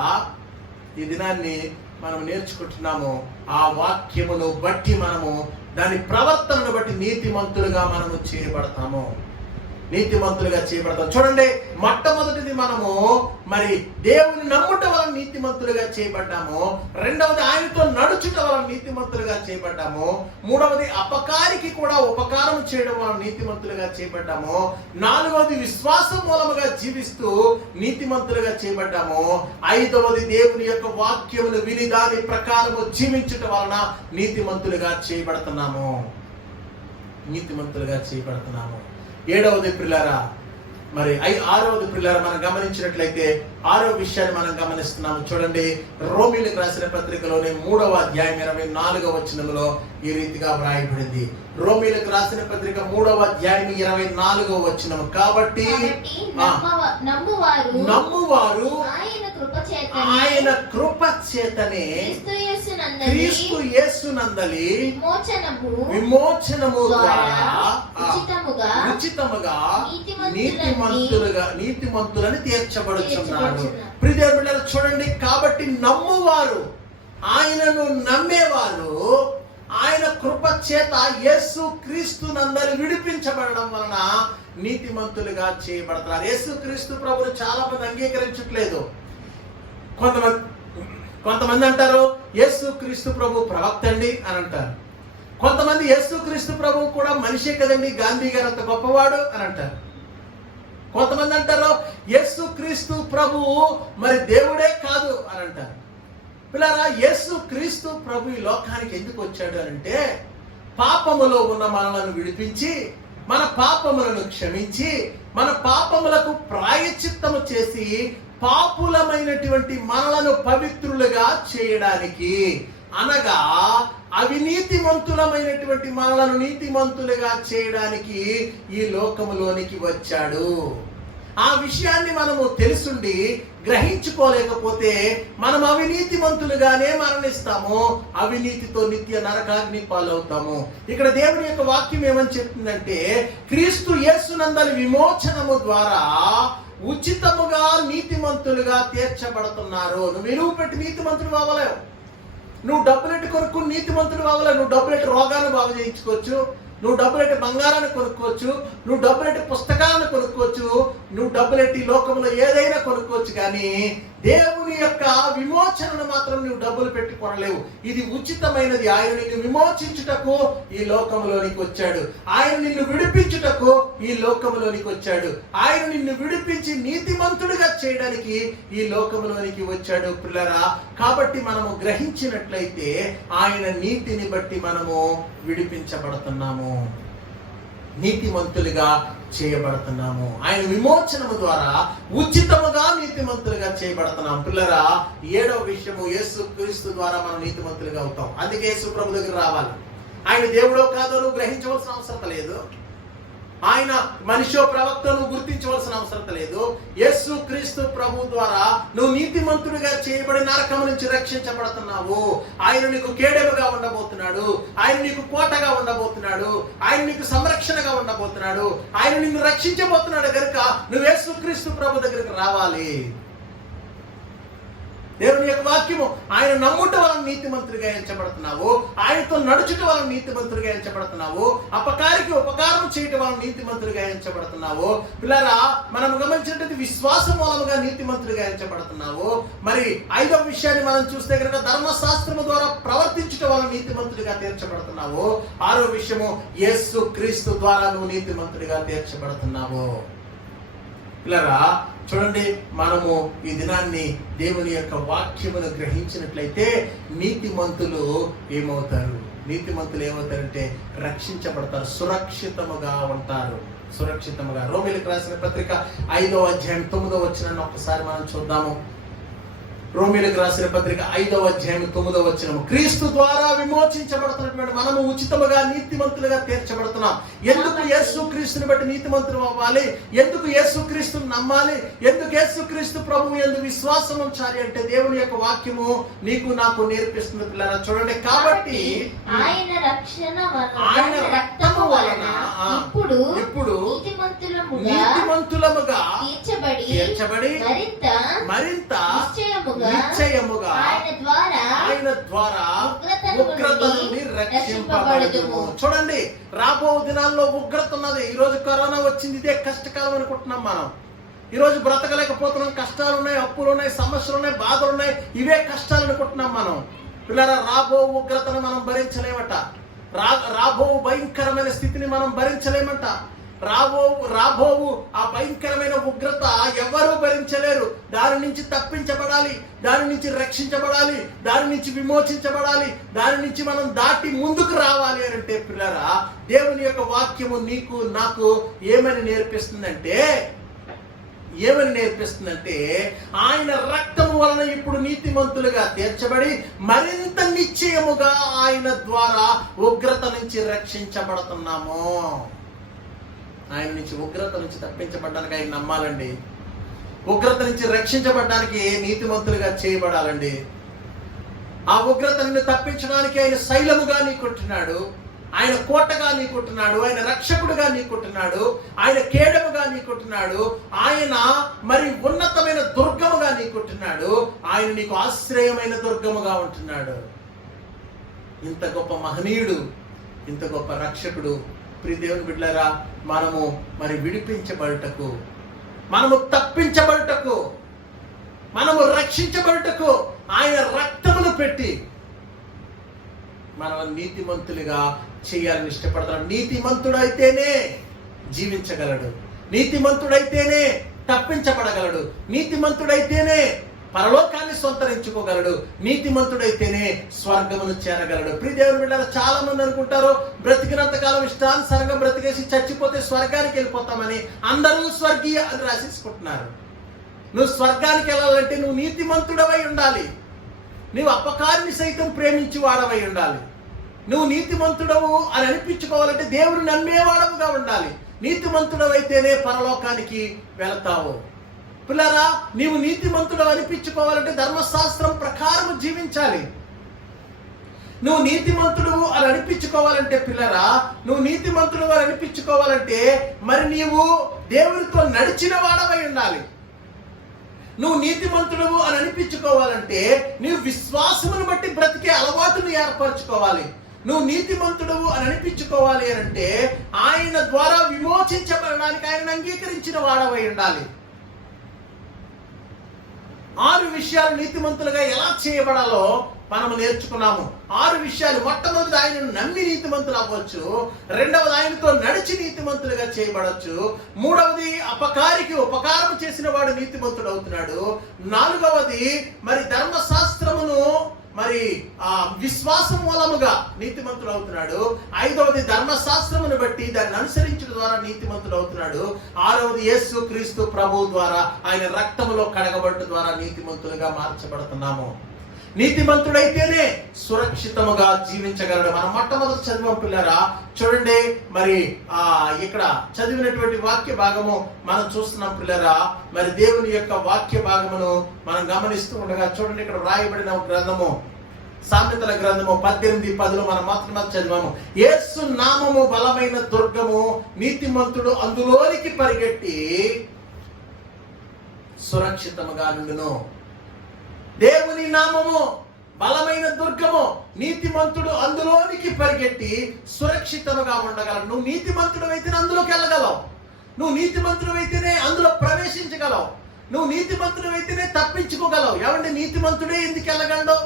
ఈ దినాన్ని మనం నేర్చుకుంటున్నాము. ఆ వాక్యమును బట్టి మనము దాని ప్రవర్తనను బట్టి నీతిమంతులుగా మనము చేయబడతాము. చూడండి, మొట్టమొదటిది మనము మరి దేవుని నమ్ముట వలన నీతిమంతులుగా చేయబడ్డాము. రెండవది ఆయనతో నడుచుట వలన నీతిమంతులుగా చేయబడ్డాము. మూడవది అపకారికి కూడా ఉపకారం చేయడం వలన నీతిమంతులుగా చేయబడ్డాము. నాలుగవది విశ్వాసం మూలముగా జీవిస్తూ నీతిమంతులుగా చేయబడ్డాము. ఐదవది దేవుని యొక్క వాక్యమును విని దాని ప్రకారము జీవించుట వలన నీతిమంతులుగా చేయబడుతున్నాము. ఏడవది పిల్లరా, మరి ఆరవది పిల్లరా, మనం గమనించినట్లయితే ఆరో విషయాన్ని మనం గమనిస్తున్నాము. చూడండి, రోమీలకు రాసిన పత్రికలోని 3వ అధ్యాయం 24వ వచనంలో ఈ రీతిగా వ్రాయబడింది. రోమీలకు రాసిన పత్రిక 3వ అధ్యాయం 24వ వచనం, కాబట్టి నమ్మువారు ఆయన కృప చేతనే క్రీస్తు యేసునందలి విమోచనము ద్వారా ఉచితముగా నీతిమంతులని తీర్చబడుచున్నారు. ప్రియ బిడ్డలు చూడండి, కాబట్టి నమ్మువారు, ఆయనను నమ్మేవారు ఆయన కృప చేత యేసు క్రీస్తు నందలి విడిపించబడడం వలన నీతిమంతులుగా చేయబడతారు. యేసు క్రీస్తు ప్రభుని చాలా మంది అంగీకరించట్లేదు. కొంతమంది అంటారు యేసు క్రీస్తు ప్రభు ప్రవక్త అండి అని అంటారు. కొంతమంది యేసు క్రీస్తు ప్రభు కూడా మనిషే కదండి, గాంధీ గారు అంత గొప్పవాడు అని అంటారు. కొంతమంది అంటారు యేసు క్రీస్తు ప్రభు మరి దేవుడే కాదు అని అంటారు. పిల్లరా, యేసు క్రీస్తు ప్రభు ఈ లోకానికి ఎందుకు వచ్చాడు అంటే పాపములో ఉన్న మనలను విడిపించి, మన పాపములను క్షమించి, మన పాపములకు ప్రాయశ్చిత్తము చేసి పాపులమైనటువంటి మనలను పవిత్రులుగా చేయడానికి, అనగా అవినీతిమంతులమైనటువంటి మనలను నీతిమంతులుగా చేయడానికి ఈ లోకములోనికి వచ్చాడు. ఆ విషయాన్ని మనము తెలుసుండి గ్రహించుకోలేకపోతే మనం అవినీతిమంతులుగానే మరణిస్తాము, అవినీతితో నిత్య నరకాగ్ని పాలవుతాము. ఇక్కడ దేవుని యొక్క వాక్యం ఏమని చెప్తుందంటే, క్రీస్తు యేసునందలి విమోచనము ద్వారా ఉచితముగా నీతిమంతులుగా తీర్చబడుతున్నారు. నువ్వు విలువ పెట్టి నీతిమంతులు అవ్వలేవు, నువ్వు డబ్బులెట్టి కొనుక్కుని నీతిమంతులు అవ్వలేవు. నువ్వు డబ్బులెట్టి రోగాన్ని బాగు చేయించుకోవచ్చు, నువ్వు డబ్బులెట్టి బంగారాన్ని కొనుక్కోవచ్చు, నువ్వు డబ్బులెట్టి పుస్తకాలను కొనుక్కోవచ్చు, నువ్వు డబ్బులెట్టి లోకంలో ఏదైనా కొనుక్కోవచ్చు, కానీ దేవుని యొక్క విమోచనను మాత్రం నువ్వు డబ్బులు పెట్టి కొనలేవు. ఇది ఉచితమైనది. ఆయన నిన్ను విమోచించుటకు ఈ లోకంలోనికి వచ్చాడు, ఆయన నిన్ను విడిపించుటకు ఈ లోకంలోనికి వచ్చాడు, ఆయన నిన్ను విడిపించి నీతిమంతుడిగా చేయడానికి ఈ లోకంలోనికి వచ్చాడు పిల్లరా. కాబట్టి మనము గ్రహించినట్లయితే ఆయన నీతిని బట్టి మనము విడిపించబడుతున్నాము, నీతిమంతులుగా చేయబడుతున్నాము. ఆయన విమోచనము ద్వారా ఉచితముగా నీతిమంతులుగా చేయబడుతున్నాం. పిల్లరా, 7వ విషయము, యేసు క్రీస్తు ద్వారా మనం నీతిమంతులుగా అవుతాం. అందుకే యేసు ప్రభు దగ్గర రావాలి. ఆయన దేవుడో కాదో నువ్వు గ్రహించవలసిన అవసరం లేదు. ఆయన మనిషో ప్రవక్తను గుర్తించవలసిన అవసరం లేదు. యేసు క్రీస్తు ప్రభు ద్వారా నువ్వు నీతిమంతుడిగా చేయబడి నరకం నుంచి రక్షించబడుతున్నావు. ఆయన నీకు కేడెముగా ఉండబోతున్నాడు, ఆయన నీకు కోటగా ఉండబోతున్నాడు, ఆయన నీకు సంరక్షణగా ఉండబోతున్నాడు, ఆయన నిన్ను రక్షించబోతున్నాడు కనుక నువ్వు యేసు క్రీస్తు ప్రభు దగ్గరికి రావాలి. దేవుని యొక్క వాక్యము, ఆయన నమ్ముట వలన నీతిమంతుడిగా ఎంచబడుతున్నావు, ఆయనతో నడుచుట వలన నీతిమంతుడిగా ఎంచబడుతున్నావు, అపకారికి ఉపకారం చేయటం వలన నీతిమంతుడిగా ఎంచబడుతున్నావు. పిల్లరా, మనం గమనించినట్టు విశ్వాసం మూలముగా నీతిమంతుడిగా ఎంచబడుతున్నావు. మరి 5వ విషయాన్ని మనం చూస్తే కనుక ధర్మశాస్త్రము ద్వారా ప్రవర్తించటం వలన నీతిమంతుడిగా తీర్చబడుతున్నావు. 6వ విషయము, యేసు క్రీస్తు ద్వారా నువ్వు నీతిమంతుడిగా తీర్చబడుతున్నావు. పిల్లరా చూడండి, మనము ఈ దినాన్ని దేవుని యొక్క వాక్యమును గ్రహించినట్లయితే నీతిమంతులు ఏమవుతారు? నీతిమంతులు ఏమవుతారంటే రక్షించబడతారు, సురక్షితముగా ఉంటారు. సురక్షితముగా. రోమీయులకు రాసిన పత్రిక 5వ అధ్యాయం 9వ వచనాన్ని ఒక్కసారి మనం చూద్దాము. రోమీయులకు రాసిన పత్రిక 5వ అధ్యాయం 9వ వచనము, క్రీస్తు ద్వారా విమోచించబడుతున్నటువంటి మనము ఉచితముగా నీతిమంతులుగా తీర్చబడుతున్నాం. ఎందుకు యేసు క్రీస్తుని బట్టి నీతిమంతులు అవ్వాలి? ఎందుకు యేసు క్రీస్తుని నమ్మాలి? ఎందుకు యేసు క్రీస్తు ప్రభువు యందు విశ్వాసం ఉంచాలి అంటే దేవుని యొక్క వాక్యము నీకు నాకు నేర్పిస్తుంది. పిల్లరా చూడండి, కాబట్టి ఆయన రక్తము వలన ఇప్పుడు నీతిమంతులముగా తీర్చబడి మరింత నిశ్చయముగా ఆయన ద్వారా ఉగ్రత నుండి రక్షింపబడదుము. చూడండి, రాబో దినాల్లో ఉగ్రత ఉన్నది. ఈ రోజు కరోనా వచ్చింది, ఇదే కష్టకాలం అనుకుంటున్నాం మనం. ఈ రోజు బ్రతకలేకపోతున్నాం, కష్టాలు ఉన్నాయి, అప్పులు ఉన్నాయి, సమస్యలు ఉన్నాయి, బాధలు ఉన్నాయి, ఇవే కష్టాలు అనుకుంటున్నాం మనం. పిల్లరా, రాబో ఉగ్రతను మనం భరించలేమట. రాబో భయంకరమైన స్థితిని మనం భరించలేమంట. రాబోవు ఆ భయంకరమైన ఉగ్రత ఎవరూ భరించలేరు. దాని నుంచి తప్పించబడాలి, దాని నుంచి రక్షించబడాలి, దాని నుంచి విమోచించబడాలి, దాని నుంచి మనం దాటి ముందుకు రావాలి అని అంటే పిల్లరా, దేవుని యొక్క వాక్యము నీకు నాకు ఏమని నేర్పిస్తుందంటే ఆయన రక్తము వలన ఇప్పుడు నీతిమంతులుగా తీర్చబడి మరింత నిశ్చయముగా ఆయన ద్వారా ఉగ్రత నుంచి రక్షించబడుతున్నాము. ఆయన నుంచి ఉగ్రత నుంచి తప్పించబడడానికి ఆయన నమ్మాలండి. ఉగ్రత నుంచి రక్షించబడడానికి నీతిమంతులుగా చేయబడాలండి. ఆ ఉగ్రత నిన్ను తప్పించడానికి ఆయన శైలముగా నీకుంటున్నాడు, ఆయన కోటగా నీకుంటున్నాడు, ఆయన రక్షకుడుగా నీకుంటున్నాడు, ఆయన కేడముగా నీకుంటున్నాడు, ఆయన మరి ఉన్నతమైన దుర్గముగా నీకుంటున్నాడు, ఆయన నీకు ఆశ్రయమైన దుర్గముగా ఉంటున్నాడు. ఇంత గొప్ప మహనీయుడు, ఇంత గొప్ప రక్షకుడు. ప్రియ దేవుని బిడ్డలారా, మనము మరి విడిపించబడుటకు, మనము తప్పించబడుటకు, మనము రక్షించబడుటకు ఆయన రక్తమును పెట్టి మనం నీతిమంతులుగా చేయాలని ఇష్టపడతాడు. నీతిమంతుడైతేనే జీవించగలడు, నీతిమంతుడైతేనే తప్పించబడగలడు, నీతిమంతుడైతేనే పరలోకాన్ని సొంతరించుకోగలడు, నీతిమంతుడైతేనే స్వర్గమును చేరగలడు. ప్రియ దేవుని బిడ్డలారా, చాలా మంది అనుకుంటారు బ్రతికినంత కాలం ఇష్టానుసారంగా బ్రతికేసి చచ్చిపోతే స్వర్గానికి వెళ్ళిపోతామని. అందరూ స్వర్గీయ అని రాసేసుకుంటున్నారు. నువ్వు స్వర్గానికి వెళ్ళాలంటే నువ్వు నీతిమంతుడవై ఉండాలి, నువ్వు అపకారిని సైతం ప్రేమించి వాడవై ఉండాలి, నువ్వు నీతిమంతుడవు అని అనిపించుకోవాలంటే దేవుని నమ్మేవాడవుగా ఉండాలి. నీతిమంతుడవైతేనే పరలోకానికి వెళతావు. పిల్లరా, నీవు నీతిమంతుడు అనిపించుకోవాలంటే ధర్మశాస్త్రం ప్రకారం జీవించాలి. నువ్వు నీతిమంతుడు అని అనిపించుకోవాలంటే పిల్లరా, నువ్వు నీతిమంతుడు అని అనిపించుకోవాలంటే మరి నీవు దేవునితో నడిచిన వాడవై ఉండాలి. నువ్వు నీతిమంతుడు అని అనిపించుకోవాలంటే నీవు విశ్వాసమును బట్టి బ్రతికే అలవాటును ఏర్పరచుకోవాలి. నువ్వు నీతిమంతుడు అని అనిపించుకోవాలి అంటే ఆయన ద్వారా విమోచించబడడానికి ఆయన అంగీకరించిన వాడవై ఉండాలి. 6 విషయాలు నీతిమంతులుగా ఎలా చేయబడాలో మనము నేర్చుకున్నాము. 6 విషయాలు. మొట్టమొదటి, ఆయనను నమ్మి నీతిమంతులు అవ్వచ్చు. రెండవది, ఆయనతో నడిచి నీతిమంతులుగా చేయబడవచ్చు. మూడవది, అపకారికి ఉపకారం చేసిన వాడు నీతిమంతుడు అవుతున్నాడు. 4వది, మరి ధర్మశాస్త్రమును మరి ఆ విశ్వాసం మూలముగా నీతిమంతుడు అవుతున్నాడు. 5వది, ధర్మశాస్త్రమును బట్టి దాన్ని అనుసరించడం ద్వారా నీతిమంతుడు అవుతున్నాడు. 6వది, యేసు క్రీస్తు ప్రభు ద్వారా ఆయన రక్తములో కడగబడటం ద్వారా నీతిమంతులుగా మార్చబడుతున్నాము. నీతిమంతుడైతేనే సురక్షితముగా జీవించగలడు. మనం మొట్టమొదటి చదివాం పిల్లరా. చూడండి, మరి ఇక్కడ చదివినటువంటి వాక్య భాగము మనం చూస్తున్నాం పిల్లరా. మరి దేవుని యొక్క వాక్య భాగమును మనం గమనిస్తూ ఉండగా చూడండి, ఇక్కడ రాయబడిన గ్రంథము సామెతల గ్రంథము 18:10 మనం మాత్రమే చదివాము. యేసు నామము బలమైన దుర్గము, నీతిమంతుడు అందులోనికి పరిగెట్టి సురక్షితముగా నుండును. దేవుని నామము బలమైన దుర్గము, నీతిమంతుడు అందులోనికి పరిగెట్టి సురక్షితముగా ఉండగలడు. నువ్వు నీతిమంతుడు అయితేనే అందులోకి వెళ్ళగలవు. నువ్వు నీతిమంతుడు అయితేనే అందులో ప్రవేశించగలవు. నువ్వు నీతిమంతుడు అయితేనే తప్పించుకోగలవు. ఎవరి నీతిమంతుడే ఎందుకు వెళ్ళగలడు?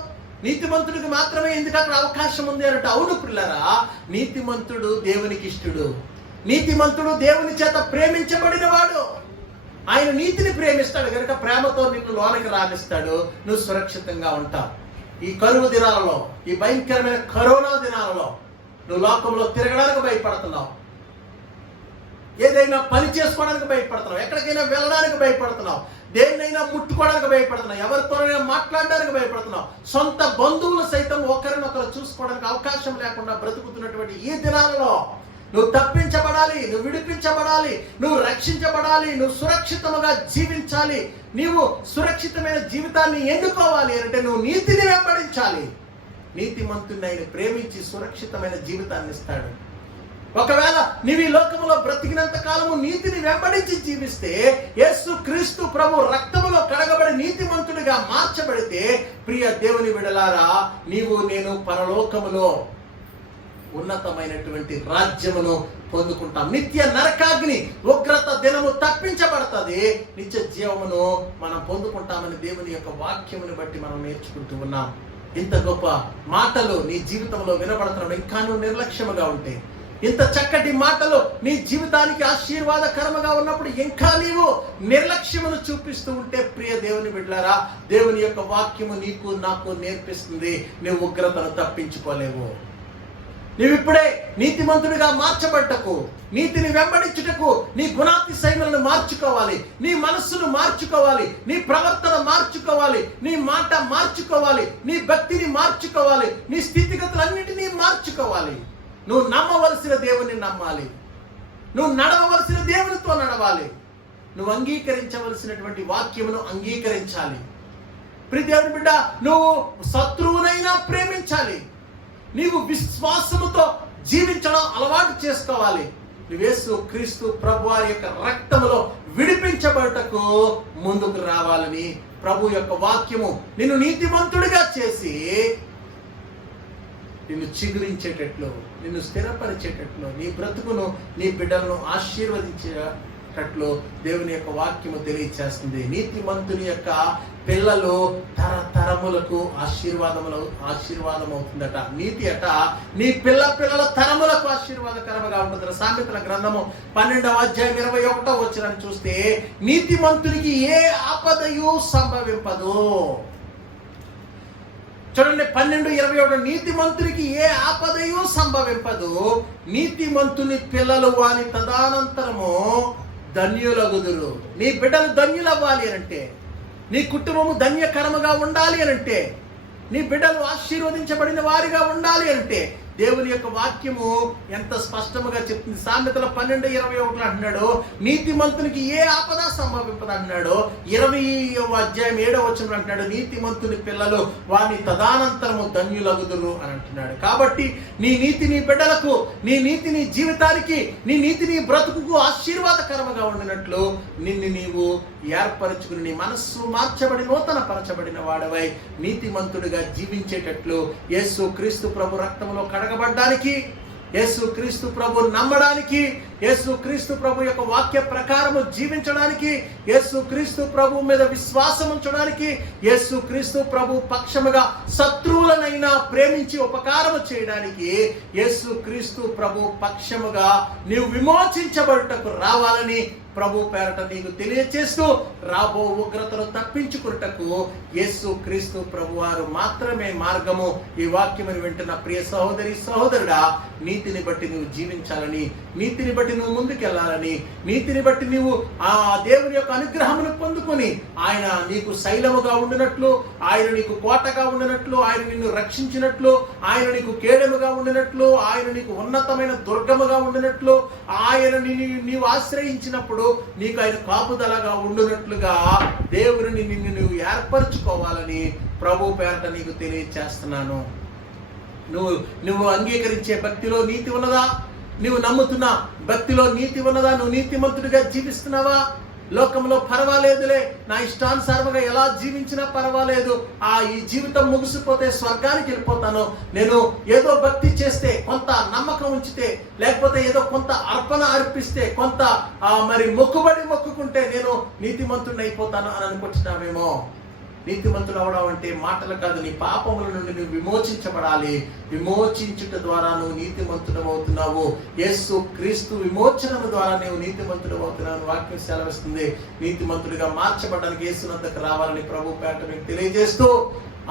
నీతిమంతుడికి మాత్రమే ఎందుకు అక్కడ అవకాశం ఉంది అంటే, అవును పిల్లరా, నీతిమంతుడు దేవునికి ఇష్టడు. నీతిమంతుడు దేవుని చేత ప్రేమించబడిన వాడు. ఆయన నీతిని ప్రేమిస్తాడు కనుక ప్రేమతో నిన్ను లోనికి రానిస్తాడు. నువ్వు సురక్షితంగా ఉంటావు. ఈ కరువు దినాలలో, ఈ భయంకరమైన కరోనా దినాలలో నువ్వు లోకంలో తిరగడానికి భయపడుతున్నావు. ఏదైనా పని చేసుకోవడానికి భయపడుతున్నావు. ఎక్కడికైనా వెళ్ళడానికి భయపడుతున్నావు. దేన్నైనా ముట్టుకోవడానికి భయపడుతున్నావు. ఎవరితోనైనా మాట్లాడడానికి భయపడుతున్నావు. సొంత బంధువులు సైతం ఒకరినొకరు చూసుకోవడానికి అవకాశం లేకుండా బ్రతుకుతున్నటువంటి ఈ దినాలలో నువ్వు తప్పించబడాలి, నువ్వు విడిపించబడాలి, నువ్వు రక్షించబడాలి, నువ్వు సురక్షితముగా జీవించాలి. నీవు సురక్షితమైన జీవితాన్ని ఎన్నుకోవాలి అంటే నువ్వు నీతిని వెంబడించాలి. నీతిమంతుని ఆయన ప్రేమించి సురక్షితమైన జీవితాన్ని ఇస్తాడు. ఒకవేళ నీవు ఈ లోకములో బ్రతికినంత కాలము నీతిని వెంబడించి జీవిస్తే, యేసు క్రీస్తు ప్రభు రక్తములో కడగబడి నీతిమంతుడిగా మార్చబడితే, ప్రియ దేవుని బిడ్డలారా, నీవు నేను పరలోకములో ఉన్నతమైనటువంటి రాజ్యమును పొందుకుంటాం. నిత్య నరకాగ్ని ఉగ్రత దినము తప్పించబడుతుంది. నిత్య జీవమును మనం పొందుకుంటామని దేవుని యొక్క వాక్యముని బట్టి మనం నేర్చుకుంటూ ఉన్నాం. ఇంత గొప్ప మాటలు నీ జీవితంలో వినబడుతున్నాడు. ఇంకా నువ్వు నిర్లక్ష్యముగా ఉంటే, ఇంత చక్కటి మాటలు నీ జీవితానికి ఆశీర్వాదకరముగా ఉన్నప్పుడు ఇంకా నీవు నిర్లక్ష్యమును చూపిస్తూ ఉంటే, ప్రియ దేవుని బిడ్డలారా, దేవుని యొక్క వాక్యము నీకు నాకు నేర్పిస్తుంది, నువ్వు ఉగ్రతను తప్పించుకోలేవు. నీవిప్పుడే నీతిమంతుడిగా మార్చబడ్డకు, నీతిని వెంబడించుటకు నీ గుణాతిశయములను మార్చుకోవాలి. నీ మనస్సును మార్చుకోవాలి. నీ ప్రవర్తన మార్చుకోవాలి. నీ మాట మార్చుకోవాలి. నీ భక్తిని మార్చుకోవాలి. నీ స్థితిగతులన్నిటినీ మార్చుకోవాలి. నువ్వు నమ్మవలసిన దేవుని నమ్మాలి. నువ్వు నడవవలసిన దేవునితో నడవాలి. నువ్వు అంగీకరించవలసినటువంటి వాక్యమును అంగీకరించాలి. ప్రియ దేవుని బిడ్డ, నువ్వు శత్రువునైనా ప్రేమించాలి. నీవు విశ్వాసముతో జీవించడం అలవాటు చేసుకోవాలి. యేసు క్రీస్తు ప్రభు వారి యొక్క రక్తములో విడిపించబడటకు ముందుకు రావాలని ప్రభు యొక్క వాక్యము నిన్ను నీతిమంతుడిగా చేసి నిన్ను చిగురించేటట్లు, నిన్ను స్థిరపరిచేటట్లు, నీ బ్రతుకును నీ బిడ్డలను ఆశీర్వదించేటట్లు దేవుని యొక్క వాక్యము తెలియచేస్తుంది. నీతిమంతుని యొక్క పిల్లలు తరతరములకు ఆశీర్వాదం అవుతుందట. నీతి అట నీ పిల్లల తరములకు ఆశీర్వాదకరముగా ఉంటుంది. సామెతల గ్రంథము 12:21 చూస్తే, నీతిమంతునికి ఏ ఆపదయు సంభవింపదు. చూడండి, 12:21, నీతిమంతునికి ఏ ఆపదయు సంభవింపదు. నీతిమంతుని పిల్లలు వాని తదనంతరము ధన్యులగుదురు. నీ బిడ్డలు ధన్యులవ్వాలి అంటే, నీ కుటుంబము ధన్యకరముగా ఉండాలి అనంటే, నీ బిడ్డలు ఆశీర్వదించబడిన వారిగా ఉండాలి అంటే, దేవుని యొక్క వాక్యము ఎంత స్పష్టముగా చెప్తుంది. సామెతల 12:21 అంటున్నాడు, నీతిమంతునికి ఏ ఆపద సంభవింపదు అంటున్నాడు. 20:7 అంటున్నాడు, నీతిమంతుని పిల్లలు వాని తదనంతరము ధన్యులగుదురు అని అంటున్నాడు. కాబట్టి నీ నీతి నీ బిడ్డలకు, నీ నీతి నీ జీవితానికి, నీ నీతి నీ బ్రతుకుకు ఆశీర్వాదకరముగా ఉండినట్లు నిన్ను నీవు ఏర్పరచుకుని, నీ మనస్సు మార్చబడి నూతన పరచబడిన వాడవై నీతిమంతుడిగా జీవించేటట్లు యేసు క్రీస్తు ప్రభు రక్తములో కడగబడ్డానికి, యేసు క్రీస్తు ప్రభు నమ్మడానికి, యేసు క్రీస్తు ప్రభు యొక్క వాక్య ప్రకారము జీవించడానికి, యేసు క్రీస్తు ప్రభు మీద విశ్వాసం ఉంచడానికి, యేసు క్రీస్తు ప్రభు పక్షముగా శత్రువులనైనా ప్రేమించి ఉపకారము చేయడానికి, యేసు క్రీస్తు ప్రభు పక్షముగా నీవు విమోచించబడుటకు రావాలని ప్రభు పేరట నీకు తెలియచేస్తూ రాబో ఉగ్రతను తప్పించుకున్నటకు యేసు క్రీస్తు ప్రభువారు మాత్రమే మార్గము. ఈ వాక్యమును వింటున్న ప్రియ సహోదరి సహోదరుడా, నీతిని బట్టి నువ్వు జీవించాలని, నీతిని బట్టి నువ్వు ముందుకెళ్లాలని, నీతిని బట్టి నువ్వు ఆ దేవుని యొక్క అనుగ్రహమును పొందుకొని ఆయన నీకు శైలముగా ఉండినట్లు, ఆయన నీకు కోటగా ఉండినట్లు, ఆయన నిన్ను రక్షించినట్లు, ఆయన నీకు కేడముగా ఉండినట్లు, ఆయన నీకు ఉన్నతమైన దుర్గముగా ఉండినట్లు, ఆయన నీవు ఆశ్రయించినప్పుడు నీకు ఆయన కాపుదలగా ఉండినట్లుగా దేవుని నిన్ను నువ్వు ఏర్పరచుకోవాలని ప్రభు పేరట నీకు తెలియచేస్తున్నాను. నువ్వు అంగీకరించే భక్తిలో నీతి ఉన్నదా? నువ్వు నమ్ముతున్న భక్తిలో నీతి ఉన్నదా? నువ్వు నీతిమంతుడిగా జీవిస్తున్నావా? లోకంలో పర్వాలేదులే, నా ఇష్టానుసారంగా ఎలా జీవించినా పర్వాలేదు, ఈ జీవితం ముగిసిపోతే స్వర్గానికి వెళ్ళిపోతాను, నేను ఏదో భక్తి చేస్తే, కొంత నమ్మకం ఉంచితే, లేకపోతే ఏదో కొంత అర్పణ అర్పిస్తే, కొంత మరి మొక్కుకుంటే నేను నీతిమంతుడిని అయిపోతాను అని అనుకుంటున్నావేమో. నీతిమంతుడు అవడం అంటే మాటలు కాదు, నీ పాపముల నుండి నువ్వు విమోచించబడాలి. విమోచించుట ద్వారా నువ్వు నీతిమంతుడు అవుతున్నావు. యేసు క్రీస్తు విమోచనము ద్వారా నువ్వు నీతిమంతుడు అవుతున్నావు. వాక్యం సెలవిస్తుంది. నీతిమంతుడిగా మార్చబడడానికి యేసునంతకు రావాలని ప్రభు పేరట మీకు తెలియజేస్తూ,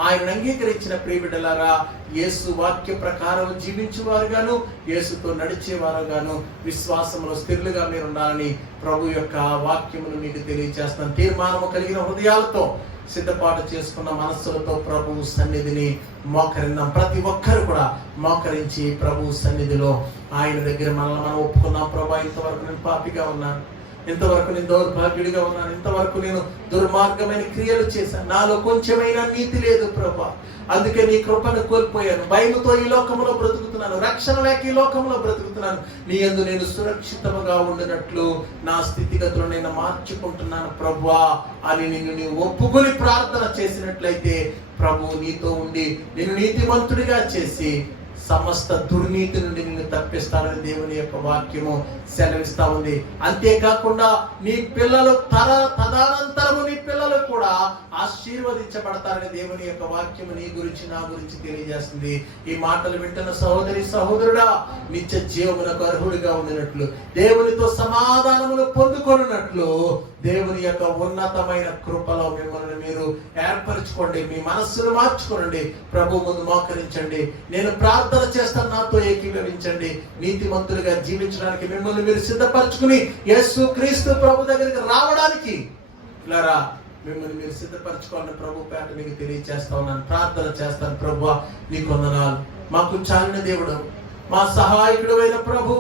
ఆయనను అంగీకరించిన ప్రియబిడ్డలారా, యేసు వాక్య ప్రకారం జీవించేవారుగాను, యేసుతో నడిచేవారుగాను విశ్వాసంలో స్థిరులుగా మీరు ఉండాలని ప్రభు యొక్క వాక్యమును మీకు తెలియజేస్తాను. తీర్మానము కలిగిన హృదయాలతో, సిద్ధపాటు చేసుకున్న మనస్సులతో ప్రభు సన్నిధిని మోకరిందాం. ప్రతి ఒక్కరు కూడా మోకరించి ప్రభు సన్నిధిలో ఆయన దగ్గర మనల్ని మనం ఒప్పుకున్నాం. ప్రభా, ఇంతవరకు నేను పాపిగా ఉన్నాను, ఇంతవరకు నేను దౌర్భాగ్యుడిగా ఉన్నాను, ఇంతవరకు నేను దుర్మార్గమైన క్రియలు చేశాను, నాలో కొంచెమైనా నీతి లేదు ప్రభా, అందుకే నీ కృపను కోల్పోయాను, భయముతో ఈ లోకంలో బ్రతుకుతున్నాను, రక్షణ లేక ఈ లోకంలో బ్రతుకుతున్నాను, నీ యందు నేను సురక్షితముగా ఉండినట్లు నా స్థితిగతులు నేను మార్చుకుంటున్నాను ప్రభువా అని నిన్ను నీవు ఒప్పుకొని ప్రార్థన చేసినట్లయితే ప్రభు నీతో ఉండి నిన్ను నీతిమంతుడిగా చేసి సమస్త దుర్నీతి నుండి నిన్ను తప్పిస్తానని దేవుని యొక్క వాక్యము సెలవిస్తా ఉంది. అంతేకాకుండా నీ పిల్లలు తదనంతరము నీ పిల్లలు కూడా ఆశీర్వదించబడతారని దేవుని యొక్క వాక్యము నీ గురించి నా గురించి తెలియజేస్తుంది. ఈ మాటలు వింటున్న సహోదరి సహోదరుడా, నిత్య జీవమునకు అర్హుడిగా ఉండినట్లు, దేవునితో సమాధానమును పొందుకొనున్నట్లు దేవుని యొక్క ఉన్నతమైన కృపలో మిమ్మల్ని మీరు ఏర్పరచుకోండి. మీ మనస్సును మార్చుకోండి. ప్రభు ముందు మోకరించండి. నేను ప్రార్థన చేస్తాను, నాతో ఏకీభవించండి. నీతిమంతులుగా జీవించడానికి మిమ్మల్ని మీరు సిద్ధపరచుకుని యేసు క్రీస్తు ప్రభు దగ్గరికి రావడానికి ఇలారా మిమ్మల్ని మీరు సిద్ధపరచుకోవాలని ప్రభు పేట మీకు తెలియజేస్తా ఉన్నాను. ప్రార్థన చేస్తాను. ప్రభువా, నీకు వందనాలు. మాకు చాలిన దేవుడు, మా సహాయకుడు అయిన ప్రభు,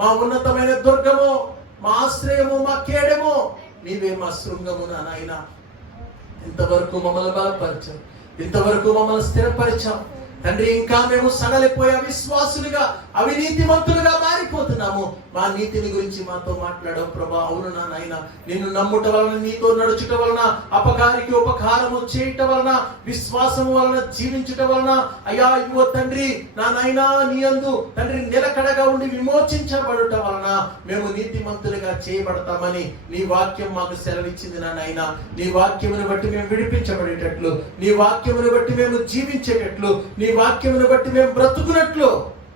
మా ఉన్నతమైన దుర్గము, మా ఆశ్రయము, మా కేడము నీవే, మా శృంగము నాయన. ఇంతవరకు మమ్మల్ని బలపరిచాం, ఇంతవరకు మమ్మల్ని స్థిరపరిచాం తండ్రి. ఇంకా మేము సడలిపోయే విశ్వాసులుగా, అవినీతిమంతులుగా మారిపోతున్నాము. మా నీతిని గురించి మాతో మాట్లాడావు ప్రభా. అవును నాయన, నిన్ను నమ్ముట వలన, నీతో నడుచుట వలన, అపకారికి ఉపకారము చేయుట వలన, విశ్వాసము వలన జీవించుట వలన, అయ్యా ఇవ్వ తండ్రి నా నాయన, నీ యందు తండ్రి నిలకడగా ఉండి విమోచించబడుట వలన మేము నీతిమంతులుగా చేయబడతామని నీ వాక్యం మాకు సెలవిచ్చింది నాయన. నీ వాక్యమును బట్టి మేము విడిపించబడేటట్లు, నీ వాక్యమును బట్టి మేము జీవించేటట్లు, నీ వాక్యమును బట్టి మేము బ్రతుకున్నట్లు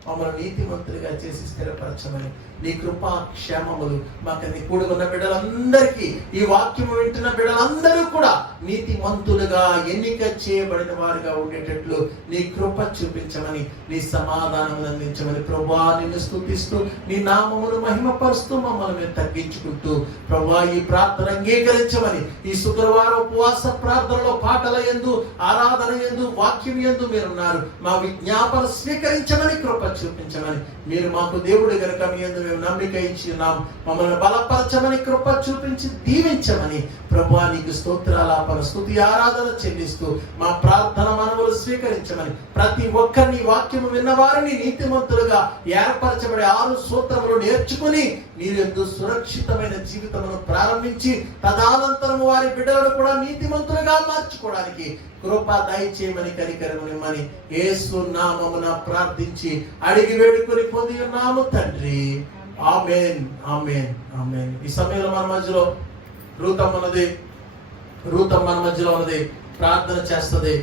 మమ్మల్ని నీతిమంతులుగా చేసి స్థిరపరచమని నీ కృపా క్షేమములు మాకు కూడి ఉన్న బిడ్డలందరికీ, ఈ వాక్యము వింటున్న బిడ్డలందరూ కూడా నీతిమంతులుగా ఎన్నిక చేయబడిన వారుగా ఉండేటట్లు నీ కృప చూపించమని, నీ సమాధానం అందించమని ప్రభువా నిన్ను స్తుతిస్తూ నీ నామమును మహిమపరుస్తూ మమ్మల్ని మేము తగ్గించుకుంటూ ప్రభువా ఈ ప్రార్థన అంగీకరించమని, ఈ శుక్రవారం ఉపవాస ప్రార్థనలో పాటల యందు, ఆరాధన యందు, వాక్యం యందు మీరున్నారు. మా విజ్ఞాపన స్వీకరించమని కృప చూపించమని, మీరు మాకు దేవుడు గనుక మీ యందు మేము నమ్మిక ఇచ్చినాం, మమ్మల్ని బలపరచమని కృప చూపించి దీవించమని ప్రభువా నీకు స్తోత్రాలాపన స్తుతి ఆరాధన చెల్లిస్తూ మా ప్రార్థన మనవులు స్వీకరించమని, ప్రతి ఒక్కరిని వాక్యము విన్న వారిని నీతిమంతులుగా ఏర్పరచబడే 6 సూత్రములు నేర్చుకుని నీరెందు సురక్షితమైన జీవితమును ప్రారంభించి తదనంతరం వారి బిడ్డలను కూడా నీతిమంతులుగా మార్చుకోవడానికి కృప దయచేయమని, కనికరము నిమ్మని యేసు నామమున ప్రార్థించి అడిగి వేడుకొని పొంది ఉన్నాము తండ్రి. ఆమేన్, ఆమేన్, ఆమేన్. ఈ సమయంలో మన మధ్యలో రూతమ్మ మన మధ్యలో ఉన్నది. ప్రార్థన చేస్తుంది.